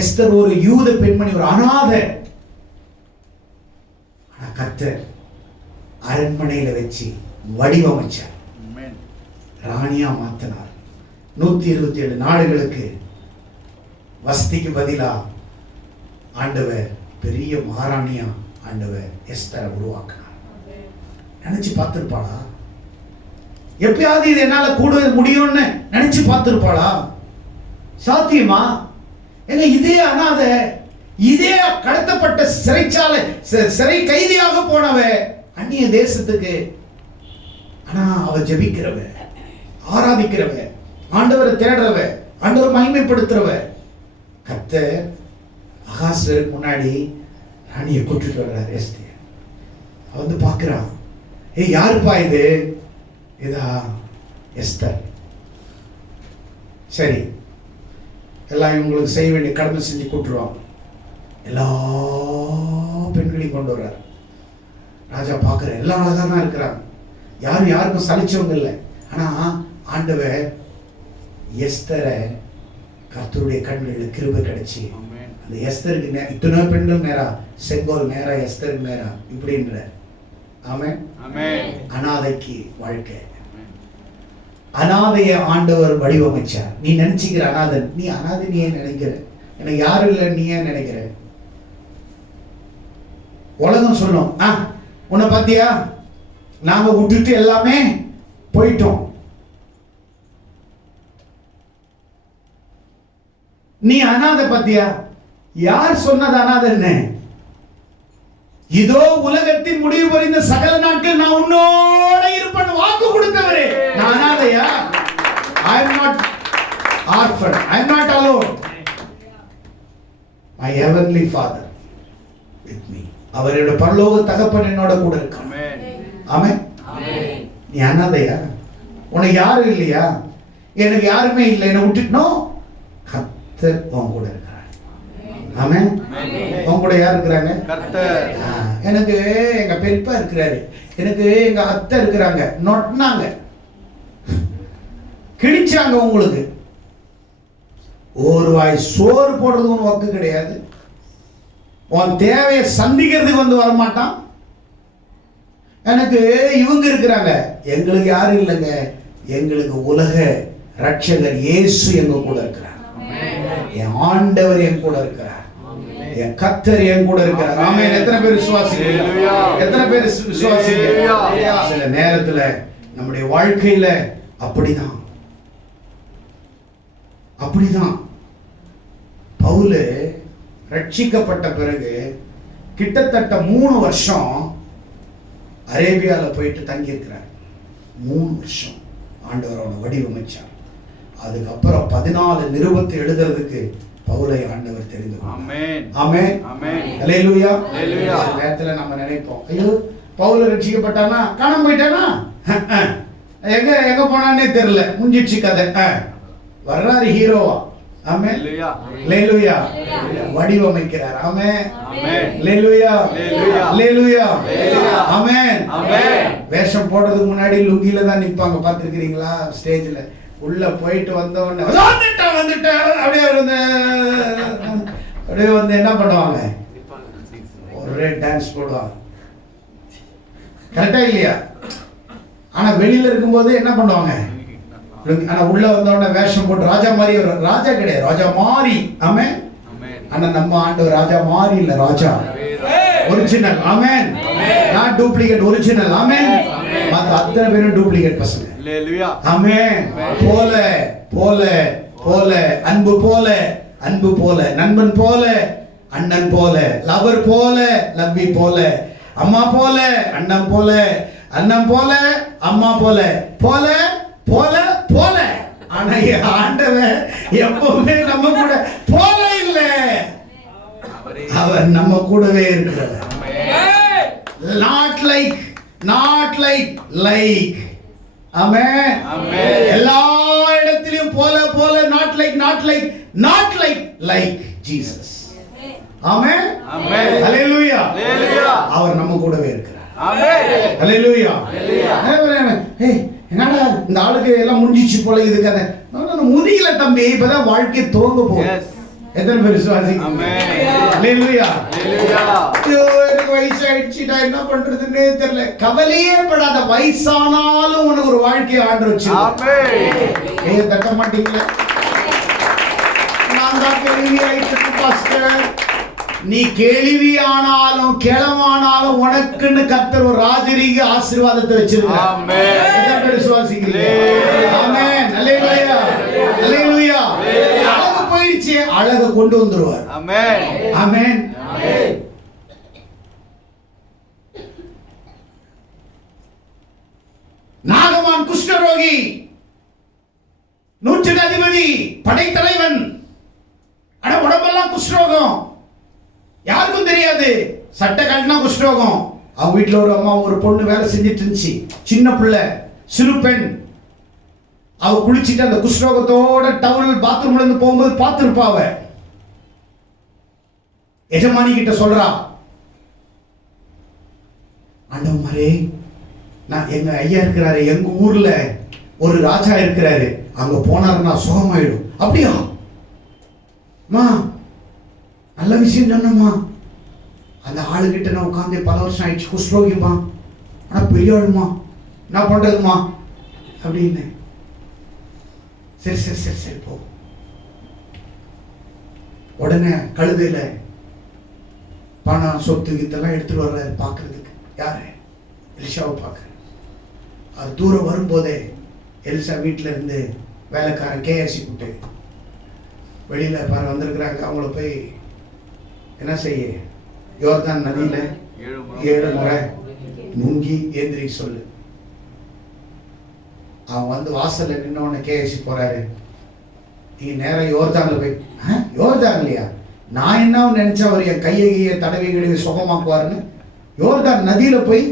எஸ்தர் ஒரு யூத பெண்மணி, ஒரு அநாதை. ஆனா கர்த்தர் அரண்மனையில வச்சு வடிவமைச்சார். ராணியா மாத்தினார். 127 நாடுகளுக்கு வசதிக்கு பதிலா ஆண்டவர் பெரிய மகாராணியா ஆண்டவர் எஸ்தரை உருவாக்கினார். நினைச்சு பார்த்திருப்பாளா? எப்பயாவது இது என்னால கூட முடியும்னு நினைச்சு பார்த்திருப்பாளா? சாத்தியமா? ஏன்னா இதே அனாத, இதே கடத்தப்பட்ட சிறைச்சாலை சிறை கைதியாக போனவ அந்நிய தேசத்துக்கு. ஆனா அவ ஜெபிக்கிறவ, ஆராதிக்கிறவ, ஆண்டவரை தேடுறவ, ஆண்டவரை மகிமைப்படுத்துறவ. கர்த்தர் அகாஸ்வேருக்கு முன்னாடி ராணியை கூட்டிட்டு வர்றார் எஸ்தேர். அவ வந்து பார்க்கிறான். ஏய், யாருப்பா இது? இதா எஸ்தர். சரி, எல்லாம் இவங்களுக்கு செய்ய வேண்டிய கடமை செஞ்சு கூட்டுருவாங்க. எல்லா பெண்களையும் கொண்டு வர்றாரு. ராஜா பார்க்குற எல்லாம் அழகா தான் இருக்கிறாங்க, யாரும் யாருக்கும் சலிச்சவங்க இல்லை. ஆனா ஆண்டவர் எஸ்தரை கர்த்தருடைய கண்களில் கிருபை கிடைச்சி அந்த எஸ்தருக்கு இத்தனை பெண்கள் நேரா, செங்கோல் நேரா, எஸ்தருக்கு நேரா இப்படின்ற. ஆமென். அனாதைக்கு வாழ்க்கை. அனாதைய ஆண்டவர் வடிவமைச்சார். நீ நினைச்சுக்கிற அனாதை, நீ அனாதை நீ ஏன் நினைக்கிற? எனக்கு யாரும் இல்லை நீ ஏன் நினைக்கிற? உலகம் சொல்லும், உன்னை பார்த்தியா, நாம விட்டுட்டு எல்லாமே போயிட்டோம், நீ அனாதை பார்த்தியா? யார் சொன்னது அனாதைன்னு? இதோ உலகத்தின் முடிவு வரைந்த சகல நாட்கள் நான் உன்னோட இருப்பேன் வாக்கு கொடுத்தவரே. நான் அனாதையா? I am not orphan, I am not alone. My heavenly Father with me. அவரோட பரலோக தகப்பன் என்னோட கூட இருக்கான். ஆமென். நீ அனாதையா? உனக்கு யாரும் இல்லையா? எனக்கு யாருமே இல்லை, என்னை விட்டுட்டோம். கர்த்தர் உன் கூட இருக்கிறார். ஆமென். உன் கூட யார் இருக்கிறாங்க? கர்த்தர். எனக்கு எங்க பெரியப்பா இருக்கிறாரு, எனக்கு எங்க அத்தை இருக்கிறாங்க, நொட்டினாங்க, கிழிச்சாங்க. உங்களுக்கு ஒரு வாய் சோறு போடுறது உன் வக்கு கிடையாது. உன் தேவையை சந்திக்கிறதுக்கு வந்து வரமாட்டான். எனக்கு இவங்க இருக்கிறாங்க, எங்களுக்கு யாரும் இல்லைங்க, எங்களுக்கு உலக ரட்சகர் இயேசு எங்க கூட இருக்கிறார், என் ஆண்டவர் என் கூட இருக்கிறார், என் கர்த்தர் என் கூட இருக்கிறார். ஆமென். எத்தனை பேர் விசுவாசிக்கிறீங்க? எத்தனை பேர் விசுவாசிக்கிறீங்க? சில நேரத்துல நம்முடைய வாழ்க்கையில அப்படிதான் பவுல் ரட்சிக்கப்பட்ட பிறகு கிட்டத்தட்ட 3 வருஷம் அரேபியால போயிட்டு தங்கி இருக்கிறார். 3 வருஷம் ஆண்டவர் அவனை வடிவமைச்சார். அதுக்கப்புறம் 14 நிருபத்தை எழுதுறதுக்கு பவுலை ஆண்டவர் தெரிந்து கொண்டார். ஆமென். அல்லேலூயா. நேரத்துல நம்ம நினைப்போம், ஐயோ பவுல் ரட்சிக்கப்பட்டானா, காணாம போயிட்டானா, எங்க போனானே தெரியல, முடிஞ்சிடுச்சு கதை. வர்றாரு ஹீரோவா. ஆமென். அல்லேலூயா. வடிவமைக்கிறார். ஆமென். அல்லேலூயா. அல்லேலூயா. ஆமென். வேஷம் போடுறதுக்கு முன்னாடி லுங்கில தான் நிப்பாங்க, பார்த்திருக்கீங்களா? ஸ்டேஜ்ல உள்ள போயிட்டு வந்த உடனே வந்துட்டேன் அப்படியே வந்து என்ன பண்ணுவாங்க, ஒரே டான்ஸ் போடுவாங்க. கரெக்டா இல்லையா? ஆனா வெளியில இருக்கும்போது என்ன பண்ணுவாங்க, ஆனா உள்ள வந்த உடனே வேஷம் போட்டு ராஜா மாதிரி. ராஜா கிடையாது, ராஜா மாறி. ஆமென். ஆனா நம்ம ஆண்டவர் ராஜா மாறி இல்ல, ராஜா ஒரிஜினல். ஆமென். நான் டூப்ளிகேட், ஒரிஜினல். ஆமென். மத்த அத்தனை பேரும் டூப்ளிகேட் பசங்க. அல்லேலூயா. ஆமென். போல போல போல அன்பு போல அன்பு போல, நண்பன் போல அண்ணன் போல, லவர் போல லவ்வி போல, அம்மா போல அண்ணன் போல, அண்ணன் போல அம்மா போல, போல போல போல. ஆனா ஆண்டவர் எப்பவுமே நம்ம கூட போல இல்ல, அவர் நம்ம கூடவே இருக்கிறவர். not like. ஆமென். எல்லா இடத்திலும் போல போல, not like Jesus. ஆமென். அல்லேலூயா. அவர் நம்ம கூடவே இருக்கிறார். ஆமென். அல்லேலூயா. ஏய், என்னடா இந்த ஆளுக்கு எல்லாம் முடிஞ்சிச்சு போல இது கதை. முடியல தம்பி, இப்பதான் வாழ்க்கை துவங்க போகுது. எத்தனை பேர் விசுவாசிக்கிறீங்க? அல்லேலூயா. ஐயோ எனக்கு வயசாயிடுச்சு, நான் என்ன பண்றதுன்னே தெரியல. கவலையே படாத, வயசானாலும் உனக்கு ஒரு வாழ்க்கையை ஆண்டு வச்சு. நீங்க தட்ட மாட்டீங்களா? நான் தான் கேள்வி ஆயிட்டு பாஸ்டர். நீ கேள்வி ஆனாலும் கிளமானாலும் உனக்குன்னு கர்த்தர் ஒரு ராஜரீக ஆசீர்வாதத்தை வச்சிருக்கார். ஆமென். விசுவாசிக்கிறீங்களா? ஆமென். அல்லேலூயா. அல்லேலூயா. அழகு போயிடுச்சு, அழகு கொண்டு வந்துருவார். ஆமென். ஆமென். நாகமான் குஷ்டரோகி, 100 அதிபதி, படைத்தலைவன், ஆனா உடம்பெல்லாம் குஷ்டரோகம், யாருக்கும் தெரியாது. சட்டை கட்டினா குஷ்டரோகம். அவங்க வீட்டுல ஒரு அம்மா ஒரு பொண்ணு வேலை செஞ்சிட்டு இருந்துச்சு, சின்ன பிள்ளை, சிறு பெண். அவ குளிச்சுட்டு அந்த குஷ்டரோகத்தோட டவுல் பாத்ரூம்ல இருந்து போகும்போது பார்த்திருப்பா. அவ எஜமானி கிட்ட சொல்றா, ஆண்டவரே, நான் எங்க ஐயா இருக்கிறாரு, எங்க ஊர்ல ஒரு ராஜா இருக்கிறாரு, அங்க போனாருன்னா சுகமாயிடும். அப்படியா மா, நல்ல விஷயம் சொன்னம்மா. அந்த ஆளுகிட்ட நான் உட்காந்து பல வருஷம் ஆயிடுச்சு, குஷ்டரோகிமா, ஆனா பெரிய ஆளுமா, என்ன பண்றதுமா அப்படின்னு. சரி சரி சரி சரி போ. உடனே கழுதையில பணம் சொத்து இதெல்லாம் எடுத்துட்டு வர்றாரு பாக்குறதுக்கு. யாரு? எலிஷாவை பார்க்க. அது தூரம் வரும்போதே எலிசா வீட்டுல இருந்து வேலைக்காரன் கேஎஸ்சி கூட்டு வெளியில பாரு வந்திருக்கிறாங்க. அவங்கள போய் என்ன செய்ய, யோர்தான் நதியில 7 முறை முங்கி ஏந்திரிக்க சொல்லு. அவன் வந்து வாசல்ல நின்னவன கேஎஸ்சி போறாரு. நீங்க நேரம் யோர்தான்ல போய், யோர்தான் இல்லையா, நான் என்ன நினைச்சா அவர் என் கையை தடவை சுகமாக்குவாருன்னு. யோர்தான் நதியில போய்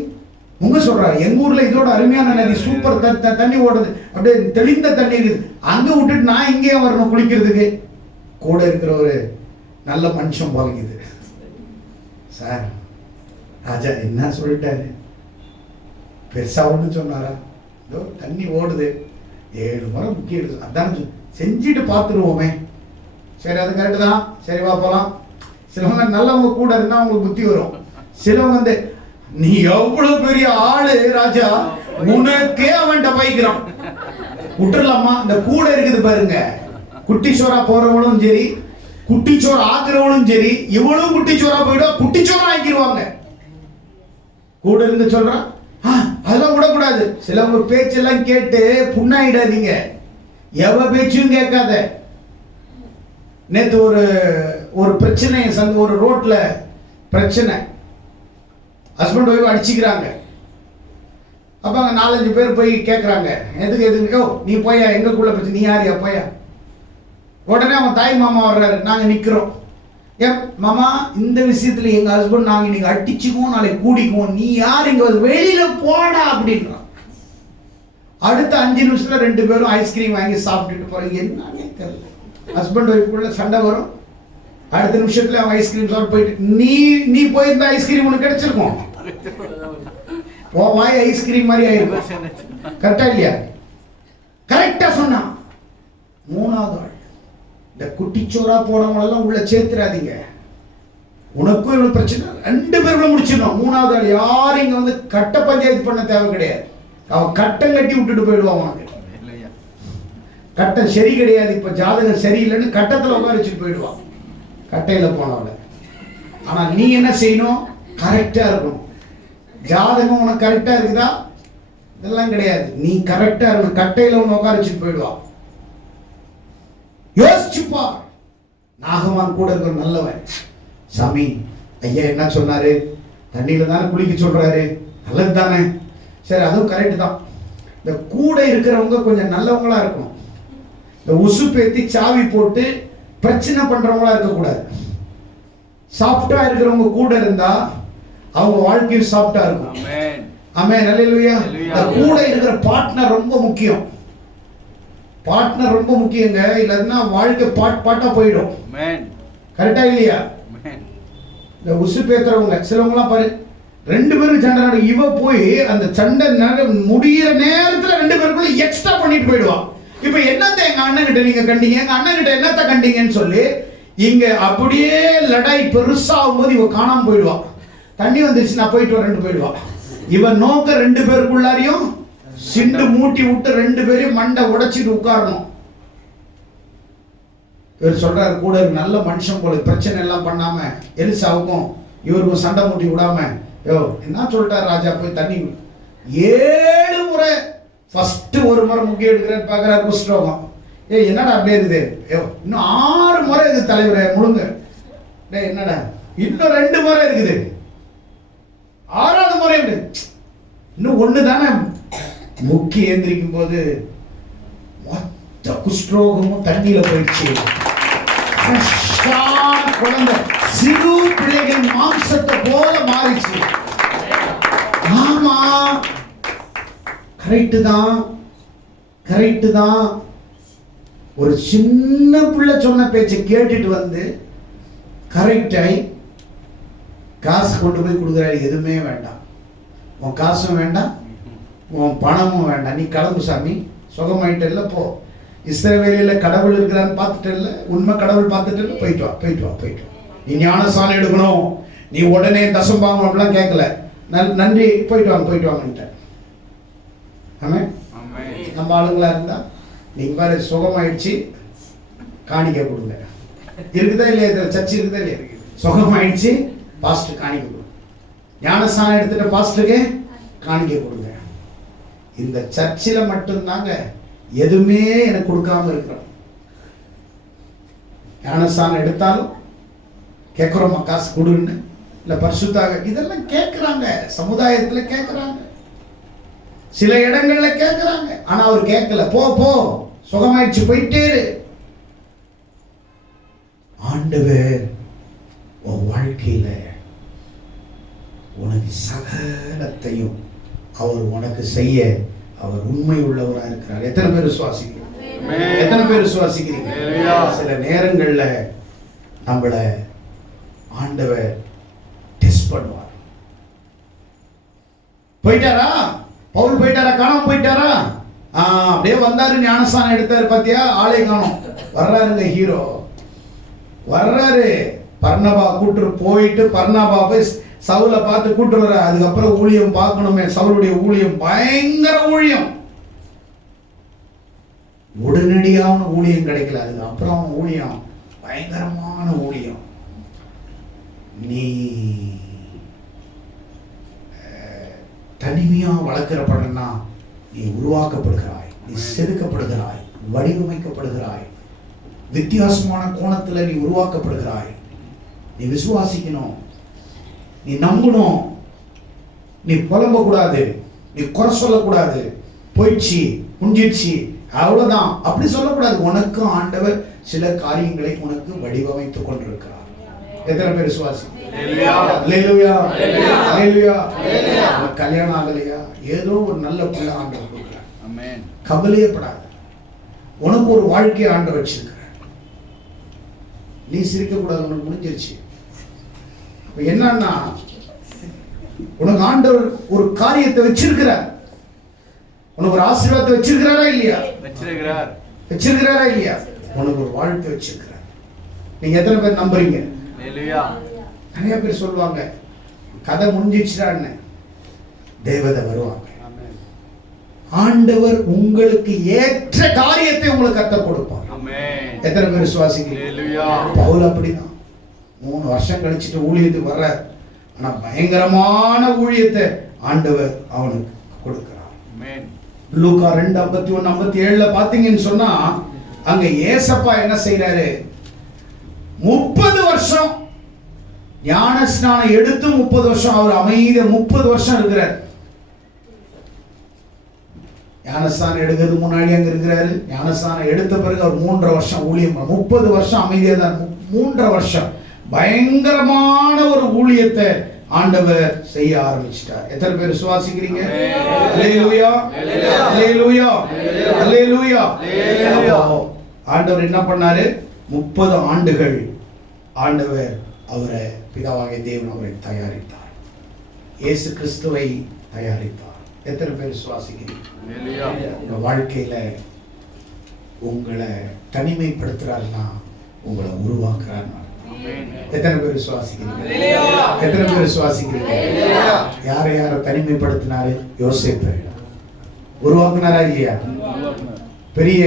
உங்க சொல்றாரு. எங்க ஊர்ல இதோட அருமையான நதி, சூப்பர் தண்ணி ஓடுது, அப்படியே தெளிந்த தண்ணி இருக்குது. அங்க விட்டுட்டு நான் இங்கே வரணும் குளிக்கிறதுக்கு. கூட இருக்கிற ஒரு நல்ல மனுஷன் போலங்குது. சார், ராஜா என்ன சொல்லிட்டாரு, பெருசா ஒண்ணு சொன்னாரா? இதோ தண்ணி ஓடுது, 7 முறை முக்கிய எடுத்து, அதான் செஞ்சுட்டு பார்த்துருவோமே. சரி, அது கரெக்டு தான், சரி வா போலாம். சிலவங்க நல்லவங்க கூட இருந்தா அவங்களுக்கு புத்தி வரும். சிலவங்க வந்து, நீ எவ்வளவு பெரிய ஆளு ராஜா, உனக்கே அவன்கிட்ட பைக்கிறான், விட்டுறலாமா? இந்த கூட இருக்குது பாருங்க, குட்டிச்சோரா போறவங்களும் சரி, குட்டிச்சோர் ஆக்குறவங்களும் சரி, இவளும் குட்டிச்சோரா போயிட்டா குட்டிச்சோரா ஆக்கிடுவாங்க. கூட இருந்து சொல்றான், அதெல்லாம் விடக்கூடாது. சிலவங்க பேச்செல்லாம் கேட்டு புண்ணாயிடாதீங்க, எவ பேச்சும் கேட்காத. நேற்று ஒரு பிரச்சனை, ஒரு ரோட்ல பிரச்சனை, ஹஸ்பண்ட் ஒய்ஃப் அடிச்சுக்கிறாங்க. அப்ப அங்க 4-5 பேர் போய் கேட்கறாங்க, எதுக்கு நீ போயா, எங்களுக்குள்ள பிரச்சனை, நீ யாரியா போயா. உடனே அவன் தாய் மாமா வர்றாரு, நாங்க நிக்கிறோம். ஏன் மாமா, இந்த விஷயத்துல எங்க ஹஸ்பண்ட் நாங்க நீங்க அடிச்சுக்குவோம், நாளைக்கு கூடிக்குவோம், நீ யார், இங்க வெளியில போடா அப்படின்றான். அடுத்த 5 நிமிஷத்துல 2 பேரும் ஐஸ்கிரீம் வாங்கி சாப்பிட்டுட்டு போறாங்க. என்னன்னே தெரியல, ஹஸ்பண்ட் ஒய்ஃப்குள்ள சண்டை வரும். அடுத்த நிமிஷத்துல அவன் ஐஸ்கிரீம் சாப்பிட்டு போயிட்டு, நீ போயிருந்தா ஐஸ்கிரீம் உனக்கு கிடைச்சிருக்கும், வாய் ஐஸ்கிரீம் மாதிரி ஆயிருக்கும். கரெக்டா இல்லையா? கரெக்டா சொன்னான். 3வது ஆள், இந்த குட்டிச்சோரா போனவங்களெல்லாம் உள்ள சேர்த்துறாதீங்க, உனக்கும் இவ்வளவு பிரச்சனை, 2 பேரும் முடிச்சிடணும். 3வது ஆள் யாரும் இங்க வந்து கட்ட பஞ்சாயத்து பண்ண தேவை கிடையாது. அவன் கட்டம் கட்டி விட்டுட்டு போயிடுவான். அவனுக்கு கட்டம் சரி கிடையாது, இப்ப ஜாதகம் சரியில்லைன்னு கட்டத்துல உட்கார வச்சுட்டு போயிடுவான், கட்டையில போனவள. ஆனா நீ என்ன செய்யணும், கரெக்டா இருக்கணும். ஜாதகம் உனக்கு கரெக்டா இருக்குதா, இதெல்லாம் கிடையாது, நீ கரெக்டா இருக்கணும். கட்டையில உன்னை உட்கார வச்சுட்டு போயிடுவான். யோசிச்சுப்பா. நாகமான் கூட இருக்கிற நல்லவன், சாமி ஐயா என்ன சொன்னாரு, தண்ணியில தானே குளிக்க சொல்றாரு, நல்லது தானே, சரி அதுவும் கரெக்ட் தான். இந்த கூட இருக்கிறவங்க கொஞ்சம் நல்லவங்களா இருக்கணும். இந்த உசுப்பேத்தி சாவி போட்டு பிரச்சனை பண்றவங்களா இருக்கக்கூடாது. சாஃப்டா இருக்கிறவங்க கூட இருந்தா அவங்க வாழ்க்கையும் சாஃப்டா இருக்கும். ஆமென். அல்லேலூயா. இந்த கூட இருக்கிற பார்ட்னர் ரொம்ப முக்கியம். பார்ட்னர் ரொம்ப முக்கியங்க, இல்லன்னா வாழ்க்கை பாட்டா போயிடும். கரெக்டா இல்லையா? இந்த உசுப்பேத்துறவங்க சிலவங்களாம் பாரு, 2 பேரும் சண்டை நடக்கும், இவ போய் அந்த சண்டை முடிகிற நேரத்துல 2 பேருக்குள்ள எக்ஸ்ட்ரா பண்ணிட்டு போயிடுவான். இப்ப என்னத்த எங்க அண்ணன் கிட்ட நீங்க கண்டீங்க, எங்க அண்ணன் கிட்ட என்னத்த கண்டீங்கன்னு சொல்லி இங்க அப்படியே லடாய் பெருசாகும் போது இவ காணாம போயிடுவா. தண்ணி வந்துருச்சு நான் போயிட்டு வரேன் போயிடுவா. இவன் நோக்க 2 பேருக்குள்ளாரையும் சிண்டு மூட்டி விட்டு 2 பேரையும் மண்டை உடைச்சிட்டு உட்காரணும். இவர் சொல்றாரு கூட நல்ல மனுஷன் போல பிரச்சனை எல்லாம் பண்ணாம எலிசாவுக்கும் இவருக்கும் சண்டை மூட்டி விடாம என்ன சொல்லிட்டார் ராஜா போய் தண்ணி 7 முறை. ஃபர்ஸ்ட் ஒரு முறை முக்கிய எடுக்கிறேன்னு பார்க்குறாரு குஷ்டரோகம். என்னடா அப்படியே இருக்குது. இன்னும் 6 முறை இருக்குது தலைவரே முழுங்க. என்னடா இன்னும் 2 முறை இருக்குது. 6வது முறை இன்னும் 1 தானே. முக்கி ஏந்திரிக்கும் போது மொத்த குஷ்டரோகமும் தண்ணியில போயிடுச்சு. குழந்தை சிறு பிள்ளைகள் மாம்சத்தை போல மாறிச்சு. ஆமா கரெக்டு தான். ஒரு சின்ன பிள்ளை சொன்ன பேச்சை கேட்டுட்டு வந்து கரெக்டாய் காசு கொண்டு போய் கொடுக்குறாரு. எதுவுமே வேண்டாம், உன் காசும் வேண்டாம், உன் பணமும் வேண்டாம், நீ கிளம்பு சாமி, சுகமாயிட்டல்ல போ. இஸ்ரவேலில் கடவுள் இருக்கிறான்னு பார்த்துட்டல்ல, உண்மை கடவுள் பார்த்துட்டு போயிட்டு வா. நீ ஞானஸ்நானம் எடுக்கணும், நீ உடனே தசம்பாகம் அப்படிலாம் கேட்கல. நன்றி போயிட்டு வாங்கன்ட்டேன். ஆமாம், நம்ம ஆளுங்களா இருந்தா நீங்க பாரு சுகமாயிடுச்சு காணிக்க கொடுங்க. இருக்குதா இல்லையா? சர்ச்சு இருக்குதா இல்லையா? சுகமாயிடுச்சு பாஸ்டர் காணிக்க கொடுங்க. ஞானஸ்நானம் எடுத்துட்டு பாஸ்டருக்கு காணிக்க கொடுங்க. இந்த சர்ச்சில் மட்டும்தாங்க எதுவுமே எனக்கு கொடுக்காம இருக்கிறோம். ஞானஸ்நானம் எடுத்தாலும் கேட்குறோமா காசு கொடுன்னு, இல்லை பரிசுத்தாக இதெல்லாம் கேட்குறாங்க, சமுதாயத்தில் கேட்குறாங்க, சில இடங்கள்ல கேட்குறாங்க. ஆனா அவர் கேட்கல. போ சுகமாயிடுச்சு போயிட்டே இரு. ஆண்டவர் உன் வாழ்க்கையில உனக்கு சகலத்தையும் அவர் உனக்கு செய்ய அவர் உண்மை உள்ளவராக இருக்கிறார். எத்தனை பேர் விசுவாசிக்கிறீங்க? சில நேரங்கள்ல நம்மள ஆண்டவர் டெஸ்ட் பண்ணுவார். போயிட்டாரா பவுல்? போயிட்டாரா? காணாம போயிட்டாரா? அப்படியே வந்தாரு, ஞானஸ்நானம் எடுத்தாரு, பாத்தியா ஆளே காணோம். வர்றாருங்க ஹீரோ, வர்றாரு. பர்னபா கூட்டு போயிட்டு பர்னபா போய் சவுலை பார்த்து கூட்டு வர்ற. அதுக்கப்புறம் ஊழியம் பார்க்கணுமே, சவுளுடைய ஊழியம் பயங்கர ஊழியம். உடனடியான ஊழியம் கிடைக்கல, அதுக்கப்புறம் ஊழியம் பயங்கரமான ஊழியம். நீ தனிமையா வளர்க்கிறப்படனா நீ உருவாக்கப்படுகிறாய், நீ செதுக்கப்படுகிறாய், வடிவமைக்கப்படுகிறாய், வித்தியாசமான கோணத்துல நீ உருவாக்கப்படுகிறாய். நீ விசுவாசிக்கணும், நீ நம்பணும், நீ புலம்ப கூடாது, நீ குறை சொல்லக்கூடாது. போயிடுச்சு முடிஞ்சிடுச்சு அவ்வளவுதான் அப்படி சொல்லக்கூடாது. உனக்கு ஆண்டவர் சில காரியங்களை உனக்கு வடிவமைத்துக் கொண்டிருக்கிறார். எத்தனை பேர் விசுவாசி? கல்யாணம் ஆகலையா? ஏதோ ஒரு நல்ல பிள்ளை ஆண்டவர் கொடுக்கிறார். கவலையப்படாத, உனக்கு ஒரு வாழ்க்கையை ஆண்டவர் வச்சிருக்கிறார். நீ சிரிக்க கூடாது, உனக்கு முடிஞ்சிருச்சு. என்னன்னா உனக்கு ஆண்டவர் ஒரு காரியத்தை வச்சிருக்கிறார், உனக்கு ஒரு ஆசீர்வாதத்தை வச்சிருக்கிறாரா இல்லையா? வச்சிருக்கிறாரா இல்லையா? உனக்கு ஒரு வாழ்க்கை வச்சிருக்கிறார். நீங்க எத்தனை பேர் நம்புறீங்க? நிறைய பேர் சொல்லுவாங்க கதை முடிஞ்சிடுச்சுடான்னு. தேவதை வருவாங்க. ஆண்டவர் உங்களுக்கு ஏற்ற காரியத்தை உங்களுக்கு கர்த்தர் கொடுப்பார். எத்தனை பேர் விசுவாசிக்கிறீங்க? பவுல் அப்படிதான் 3 வருஷம் கழிச்சுட்டு ஊழியத்துக்கு வர்ற, ஆனா பயங்கரமான ஊழியத்தை ஆண்டவர் அவனுக்கு கொடுக்கிறார். லூக்கா 2:51-57 பாத்தீங்கன்னு சொன்னா அங்க ஏசப்பா என்ன செய்யறாரு? 30 வருஷம் ஞான ஸ்நானம் எடுத்து 30 வருஷம் அவர் அமைதியா 30 வருஷம் இருக்கிறார். ஞானஸ்தானம் எடுக்கிறதுக்கு முன்னாடி அங்க இருக்கிறாரு. ஞானஸ்தானம் எடுத்த பிறகு அவர் 3.5 வருஷம் ஊழியம், 30 வருஷம் அமைதியா தான். 3.5 வருஷம் பயங்கரமான ஒரு ஊழியத்தை ஆண்டவர் செய்ய ஆரம்பிச்சிட்டார். எத்தனை பேர் விசுவாசிக்கிறீங்க? அல்லேலூயா, அல்லேலூயா, அல்லேலூயா. ஆண்டவர் என்ன பண்ணாரு? 30 ஆண்டுகள் ஆண்டவர் அவரை பிதாவாகிய தேவன் அவரை தயாரித்தார். இயேசு கிறிஸ்துவை தயாரித்தார். எத்தனை பேர் விசுவாசிக்கிறீங்க? உங்க வாழ்க்கையில உங்களை தனிமைப்படுத்துறாருன்னா உங்களை உருவாக்குறார். எத்தனை பேர் விசுவாசிக்கிறீங்க? எத்தனை பேர் விசுவாசிக்கிறீங்க? யாரை யாரை தனிமைப்படுத்தினாரு? யோசேப்பு உருவாக்குனாரா இல்லையா? பெரிய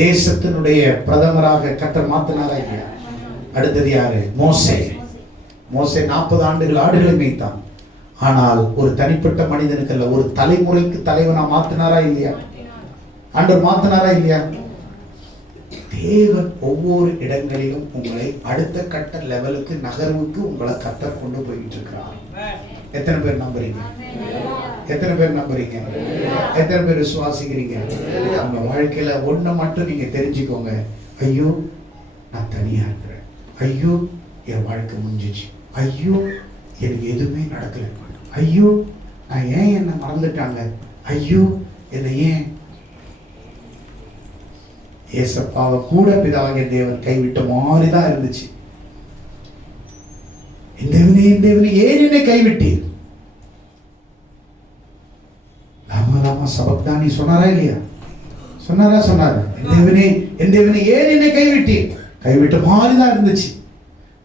தேசத்தினுடைய பிரதமராக கர்த்தர் மாத்தினாரா இல்லையா? அடுத்தது யாரு? மோசே. மோசே 40 ஆண்டுகள் ஆடுகளை மேய்த்தான். ஆனால் ஒரு தனிப்பட்ட மனிதனுக்கு அல்ல, ஒரு தலைமுறைக்கு தலைவனா மாத்தினாரா இல்லையா? ஆண்டவர் மாத்தினாரா இல்லையா? தேவன் ஒவ்வொரு இடங்களிலும் உங்களை அடுத்த கட்ட லெவலுக்கு, நகர்வுக்கு உங்களை கர்த்தர் கொண்டு போயிட்டு இருக்கிறார். எத்தனை பேர் நம்புறீங்க? எத்தனை பேர் நம்புறீங்க? எத்தனை பேர் விசுவாசிக்கிறீங்க? உங்க வாழ்க்கையில ஒண்ணு மட்டும் நீங்க தெரிஞ்சுக்கோங்க. ஐயோ நான் தனியா இருக்கிறேன், ஐயோ என் வாழ்க்கை முடிஞ்சிச்சு, ஐயோ எனக்கு எதுவுமே நடக்கல, ஐயோ நான் ஏன் என்ன மறந்துட்டாங்க, ஐயோ என்னை ஏன் ஏசப்பாவை கூட பிதாவாகிய தேவன் கைவிட்ட மாதிரி தான் இருந்துச்சு. என் தேவனே ஏன் என்னை கைவிட்டீர்? லாமா சபக்தானி சொன்னாரா இல்லையா? சொன்னாரா? என் தேவனே ஏன் என்னை கைவிட்டீர்? கைவிட்ட மாதிரி தான் இருந்துச்சு.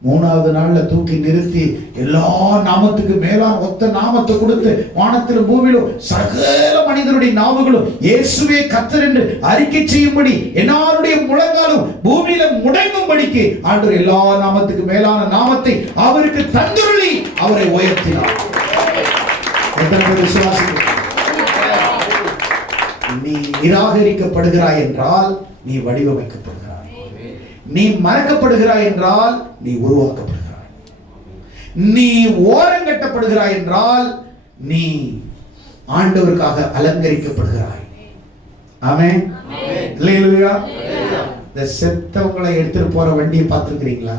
3வது நாள்ல தூக்கி நிறுத்தி எல்லா நாமத்துக்கு மேலான ஒத்த நாமத்தை கொடுத்து வானத்திலும் பூமியிலும் சகல மனிதருடைய நாவுகளும் இயேசுவே கர்த்தர் என்று அறிக்கை செய்யும்படி எல்லாருடைய முழங்காலும் பூமியில முடங்கும்படிக்கு ஆண்டவர் எல்லா நாமத்துக்கு மேலான நாமத்தை அவருக்கு தந்துருளி அவரை உயர்த்தினார். நீ நிராகரிக்கப்படுகிறாய் என்றால் நீ வடிவமைக்கப்படுகிறாய். நீ மறக்கப்படுகிறாய் என்றால் நீ உருவாக்கப்படுகிறாய். நீ ஓரங்கட்டப்படுகிறாய் என்றால் நீ ஆண்டவருக்காக அலங்கரிக்கப்படுகிறாய். ஆமென். அல்லேலூயா. இந்த செத்தவங்களை எடுத்துட்டு போற வண்டியை பார்த்திருக்கிறீங்களா?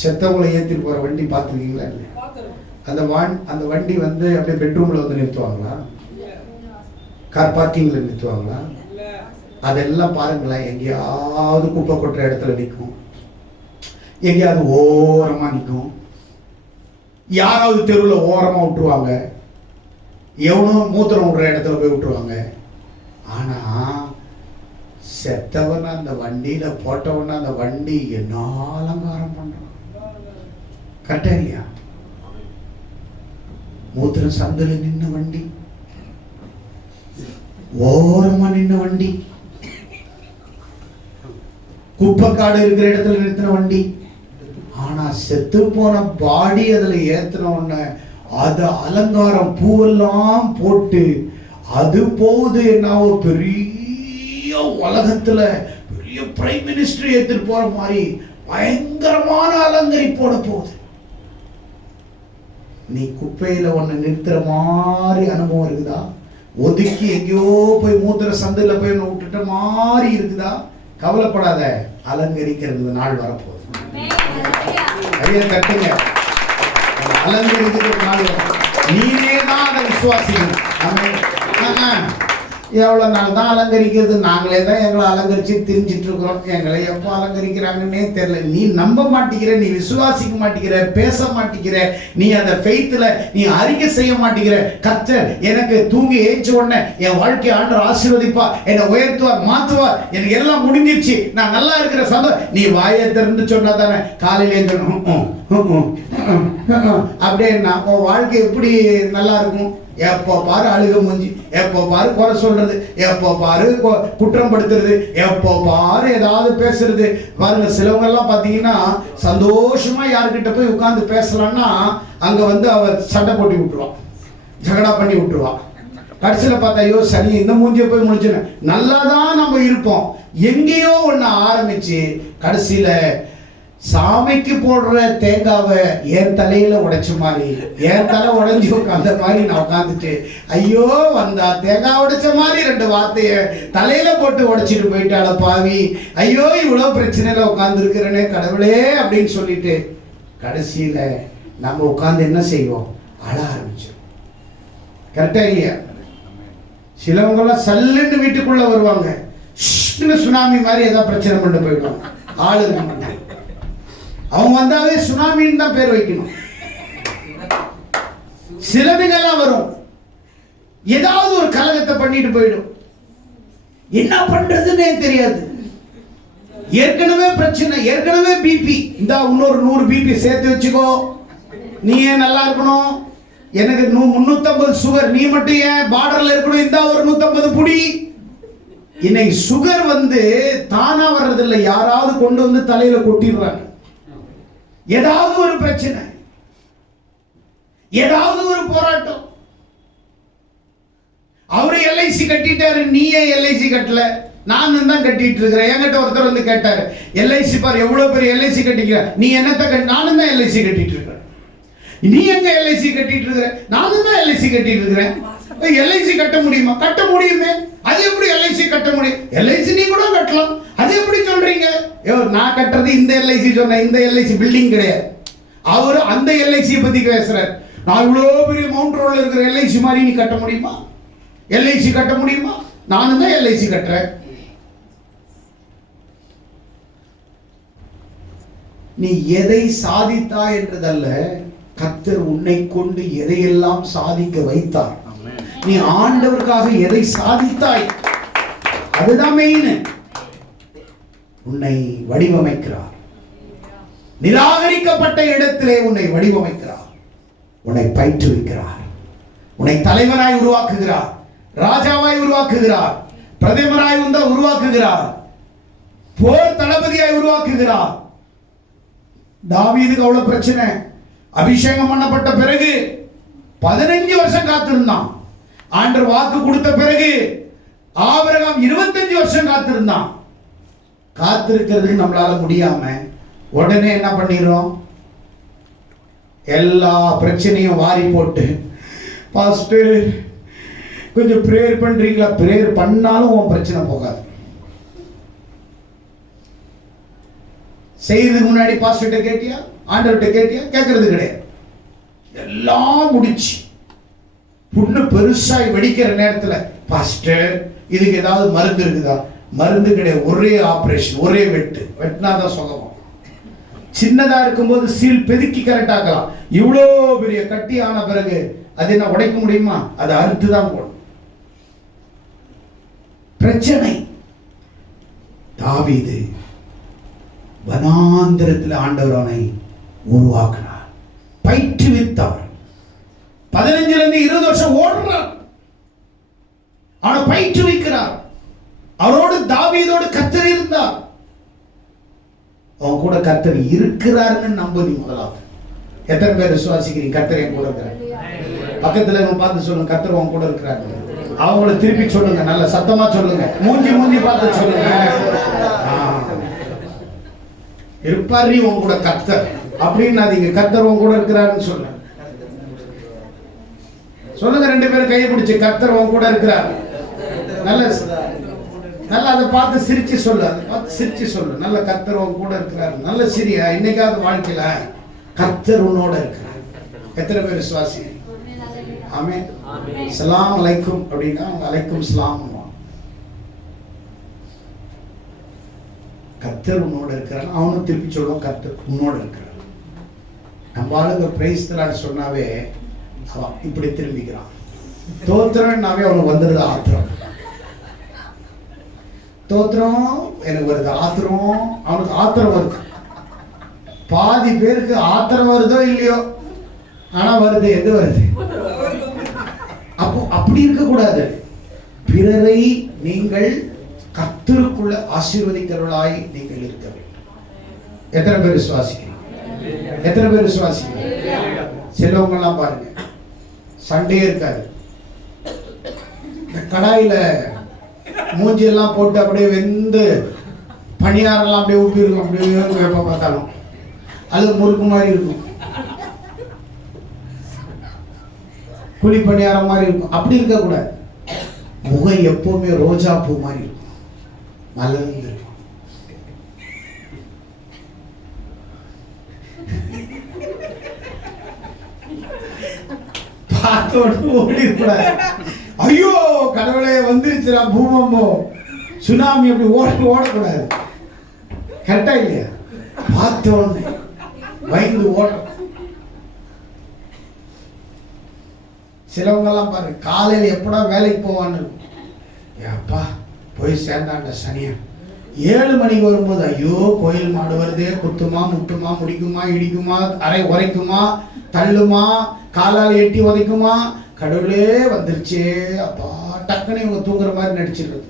செத்தவங்களை ஏத்திட்டு போற வண்டி பார்த்திருக்கீங்களா? இல்லையா? அந்த வண்டி வந்து அப்படியே பெட்ரூம்ல வந்து நிறுத்துவாங்களா? கார் பார்க்கிங்ல நிறுத்துவாங்களா? அதெல்லாம் பாருங்களேன், எங்கேயாவது குப்பை கொட்டுற இடத்துல நிற்கும், எங்கேயாவது ஓரமா நிற்கும், யாராவது தெருவில் ஓரமா விட்டுருவாங்க, எவனோ மூத்திரம் விடுற இடத்துல போய் விட்டுருவாங்க. ஆனா செத்தவன அந்த வண்டியில போட்டவன அந்த வண்டி என்ன அலங்காரம் பண்றான். கரெக்டா இல்லையா? மூத்திரம் சந்தில நின்ன வண்டி, ஓரமா நின்ன வண்டி, குப்பைக்காடு இருக்கிற இடத்துல நிறுத்தின வண்டி. ஆனா செத்து போன பாடி அதுல ஏத்தின உடனே அது அலங்காரம் பூவெல்லாம் போட்டு அது போகுது. என்ன ஒரு பெரிய உலகத்துல பெரிய பிரைம் மினிஸ்டர் ஏத்துட்டு போற மாதிரி பயங்கரமான அலங்கரிப்போட போகுது. நீ குப்பையில ஒண்ணு நிறுத்துற மாதிரி அனுபவம் இருக்குதா? ஒதுக்கி எங்கேயோ போய் மூத்திர சந்தில போய் விட்டுட்ட மாதிரி இருக்குதா? கவலைப்படாத, அலங்கரிக்கிறது நாள் வரப்போகுது. ஐயா கட்டுங்க, அலங்கரிக்கிறது நாள் வரும். நீனே தான் அதை விசுவாசிக்கணும். எவ்வளவு நாள் தான் அலங்கரிக்கிறது? நாங்களே தான் எங்களை அலங்கரிச்சு திரிஞ்சிட்டு இருக்கிறோம். எங்களை எப்போ அலங்கரிக்கிறாங்கன்னே தெரியல. நீ நம்ப மாட்டேங்கிற, நீ விசுவாசிக்க மாட்டேங்கிற, பேச மாட்டேங்கிற, நீ அந்த ஃபெய்த்ல நீ அறிக்கை செய்ய மாட்டேங்கிற. கர்த்தர் எனக்கு தூங்கி ஏஞ்ச உடனே என் வாழ்க்கை ஆண்டவர் ஆசீர்வதிப்பா, என்னை உயர்த்துவார், மாற்றுவார், எனக்கு எல்லாம் முடிஞ்சிருச்சு, நான் நல்லா இருக்கிற சந்தோஷம். நீ வாயை திறந்து சொன்னா தானே காலையில அப்படியே உன் வாழ்க்கை எப்படி நல்லா இருக்கும்? எப்போ பாரு அழுக மூஞ்சி, எப்போ பாரு குறை சொல்றது, எப்போ பாரு குற்றம் படுத்துறது, எப்போ பாரு ஏதாவது பேசுறது. பாருங்க, சிலவங்க எல்லாம் பாத்தீங்கன்னா சந்தோஷமா யாருக்கிட்ட போய் உட்கார்ந்து பேசலாம்னா அங்க வந்து அவ சண்டை போட்டி விட்டுருவான், ஜகடா பண்ணி விட்டுருவான். கடைசியில பார்த்தா ஐயோ சனி இந்த மூஞ்சிய போய் முடிச்சுன்னு நல்லா தான் நம்ம இருப்போம். எங்கேயோ ஒன்று ஆரம்பிச்சு கடைசியில சாமிக்கு போடுற தேங்காவை என் தலையில உடைச்ச மாதிரி, என் தலை உடைஞ்சு உட்காந்த மாதிரி நான் உட்காந்துட்டு ஐயோ வந்தா தேங்காய் உடைச்ச மாதிரி 2 வார்த்தைய தலையில போட்டு உடைச்சிட்டு போயிட்டால பாவி, ஐயோ இவ்வளவு பிரச்சனையில உட்கார்ந்து இருக்கிறேனே கடவுளே அப்படின்னு சொல்லிட்டு கடைசியில நம்ம உட்கார்ந்து என்ன செய்வோம்? அழ ஆரம்பிச்சோம். கரெக்டா இல்லையா? சிலவங்க எல்லாம் சல்லுன்னு வீட்டுக்குள்ள வருவாங்க, சுனாமி மாதிரி ஏதாவது பிரச்சனை பண்ணி போயிடுவாங்க. ஆளு இருக்க மாட்டாங்க. அவங்க வந்தாவே சுனாமின்னு தான் பேர் வைக்கணும். சிலதுங்கெல்லாம் வரும், ஏதாவது ஒரு கலகத்தை பண்ணிட்டு போயிடும். என்ன பண்றதுன்னே தெரியாது. ஏற்கனவே பிரச்சனை, ஏற்கனவே பிபி, இந்த இன்னொரு 100 பிபி சேர்த்து வச்சுக்கோ, நீ ஏன் நல்லா இருக்கணும், எனக்கு 350 சுகர், நீ மட்டும் ஏன் பார்டர்ல இருக்கணும், இந்த ஒரு 150 புடி. இன்னைக்கு சுகர் தானா வர்றதில்லை, யாராவது கொண்டு வந்து தலையில கொட்டிடுறாங்க. ஏதாவது ஒரு பிரச்சனை, ஏதாவது ஒரு போராட்டம். அவரு எல்ஐசி கட்டிட்டாரு, நீயே எல்ஐசி கட்டல, நான் தான் கட்டிட்டு இருக்கிறேன். என்கிட்ட ஒருத்தர் வந்து கேட்டாரு, எல்ஐசி பாரு எவ்வளவு பெரிய எல்ஐசி கட்டிக்கிற, நீ என்னத்த நானும் தான் எல்ஐசி கட்டிட்டு இருக்கிறேன். நீ எங்க எல்ஐசி கட்டிட்டு இருக்கிற, நானும் தான் எல்ஐசி கட்டிட்டு இருக்கிறேன். எல்ஐசி கட்ட முடியுமா? கட்ட முடியுமே. அது எப்படி எல்ஐசி கட்ட முடியும்? எல்ஐசி நீ கூட கட்டலாம், அது எப்படி சொல்றீங்க? நான் கட்டுறது இந்த எல்ஐசி சொன்ன, இந்த எல்ஐசி பில்டிங் கிடையாது. அவரு அந்த எல்ஐசி பத்தி பேசுறாரு. நான் இவ்வளவு பெரிய மவுண்ட் ரோட்ல இருக்கிற எல்ஐசி மாதிரி நீ கட்ட முடியுமா? எல்ஐசி கட்ட முடியுமா? நானும் தான் எல்ஐசி கட்டுறேன். நீ எதை சாதித்தா என்றதல்ல, கர்த்தர் உன்னை கொண்டு எதையெல்லாம் சாதிக்க வைத்தார். நீ ஆண்டவருக்காக எதை சாதித்தாய், அதுதான் மெயின். உன்னை வடிவமைக்கிறார். நிராகரிக்கப்பட்ட இடத்திலே உன்னை வடிவமைக்கிறார், உன்னை பயிற்றுவிக்கிறார், உன்னை தலைவனாய் உருவாக்குகிறார், ராஜாவாய் உருவாக்குகிறார், பிரதமராய் உருவாக்குகிறார், போர் தளபதியாய் உருவாக்குகிறார். தாவீதுக்கு அவ்வளவு பிரச்சனை. அபிஷேகம் பண்ணப்பட்ட பிறகு 15 வருஷம் காத்திருந்தான். ஆண்டவர் வாக்கு கொடுத்த பிறகு ஆபிரகாம் 25 வருஷம் காத்திருந்தான். காத்திருக்கிறதுக்கு நம்மளால முடியாம உடனே என்ன பண்ணிடுறோம்? எல்லா பிரச்சனையும் வாரி போட்டு, பாஸ்டர் கொஞ்சம் பிரேயர் பண்றீங்களா? பிரேயர் பண்ணாலும் உன் பிரச்சனை போகாது. செய்யறதுக்கு முன்னாடி பாஸ்டர்கிட்ட கேட்டியா, ஆண்டவர்கிட்ட கேட்டியா? கேட்கறது கிடையாது. எல்லாம் முடிச்சு புண்ணு பெருசாய் வெடிக்கிற நேரத்துல, பாஸ்டர் இதுக்கு ஏதாவது மருந்து இருக்குதா? மருந்து கிடையாது. ஒரே ஆபரேஷன், ஒரே வெட்டினாதான் சுகமா. சின்னதா இருக்கும்போது சீல் பெருக்கி கரெக்ட் ஆக்கலாம். இவ்வளோ பெரிய கட்டி ஆன பிறகு அது என்ன உடைக்க முடியுமா? அதை அறுத்துதான் போடும். பிரச்சனை. தாவீது வனாந்தரத்தில் ஆண்டவர் அவனை உருவாக்கினார், பயிற்றுவித்தார். 15 20 வருஷம் ஓடுறார், அவனை பயிற்றுவிக்கிறார். அவரோடு தாவீதோடு கர்த்தர் இருந்தார். அவன் கூட கர்த்தர் இருக்கிறார்னு நம்புறீ முதலாவது. எத்தனை பேர் விசுவாசிக்கிறீங்க கர்த்தர் என் கூட இருக்கிறார்? பக்கத்துல பார்த்து சொல்லுங்க, கர்த்தர் அவன் கூட இருக்கிறார். அவங்கள திருப்பி சொல்லுங்க, நல்ல சத்தமா சொல்லுங்க, மூஞ்சி பார்த்து சொல்லுங்க. இருப்பாரு உன் கூட கர்த்தர் அப்படின்னு நீங்க கர்த்தர் உன் கூட இருக்கிறாருன்னு சொல்லுங்க. சொல்லுங்க, 2 பேரும் கையை பிடிச்சு, கர்த்தர் உன் கூட இருக்கிறார். நல்லா அதை பார்த்து சிரிச்சு சொல்லு, அதை பார்த்து சிரிச்சு சொல்லு. நல்ல கர்த்தர் உன் கூட இருக்கிறார். நல்ல சிரியா. இன்னைக்காவது வாழ்க்கையில கர்த்தர் உன்னோட இருக்கிறார். எத்தனை பேர் விசுவாசி? ஆமென். ஸலாம் அலைக்கும் அப்படின்னா அலைக்கும் ஸலாம். கர்த்தர் உன்னோட இருக்கிறார். அவனும் திருப்பி சொல்லுவான், கர்த்தர் உன்னோட இருக்கிறார். நம்ம ஆளுங்க பிரைஸ் தரான்னு சொன்னாவே அவன் இப்படி திரும்பிக்கிறான். தோத்திரம்னாவே அவனுக்கு வந்துடுது ஆத்திரம். தோத்திரம் எனக்கு வருது, ஆத்திரம் அவனுக்கு ஆத்திரம் வருது. பாதி பேருக்கு ஆத்திரம் வருதோ இல்லையோ, ஆனா வருது. எது வருது? அப்போ அப்படி இருக்க கூடாது. பிறரை நீங்கள் கர்த்தருக்குள்ள ஆசீர்வதிக்கிறவர்களாய் நீங்கள் இருக்க வேண்டும். எத்தனை பேர் விசுவாசிக்கிறீங்க? எத்தனை பேர் விசுவாசிக்கிறீங்க? சிலவங்க எல்லாம் பாருங்க, சண்டே இருக்காது. இந்த கடாயில மூஞ்சி எல்லாம் போட்டு அப்படியே வெந்து பணியாரெல்லாம் அப்படியே ஊப்பி இருக்கும். அப்படியே எப்ப பார்த்தாலும் அது முறுக்கு மாதிரி இருக்கும், குழி பணியாரம் மாதிரி இருக்கும். அப்படி இருக்க கூடாது. முகம் எப்பவுமே ரோஜா பூ மாதிரி இருக்கும், மலர்ந்து இருக்கும். பார்த்தோடு ஓடி கூடாது. ஐயோ கடவுளே வந்துருச்சுடா பூமம்போ சுனாமி, அப்படி ஓடக்கூடாது. கரெக்டா இல்லையா? பார்த்தோன்னு பயந்து ஓடும். சிலவங்க எல்லாம் பாரு, காலையில் எப்படா வேலைக்கு போவான்னு, அப்பா போய் சேர்ந்தாண்ட சனியன் 7 மணிக்கு வரும்போது, ஐயோ கோயில் மாடு வருதே, குத்துமா முட்டுமா முடிக்குமா இடிக்குமா உரைக்குமா தள்ளுமா காலால் எட்டி உதைக்குமா, கடவுளே வந்துருச்சே அப்பா, டக்குன்னு இவங்க தூங்குற மாதிரி நடிச்சிருக்குது.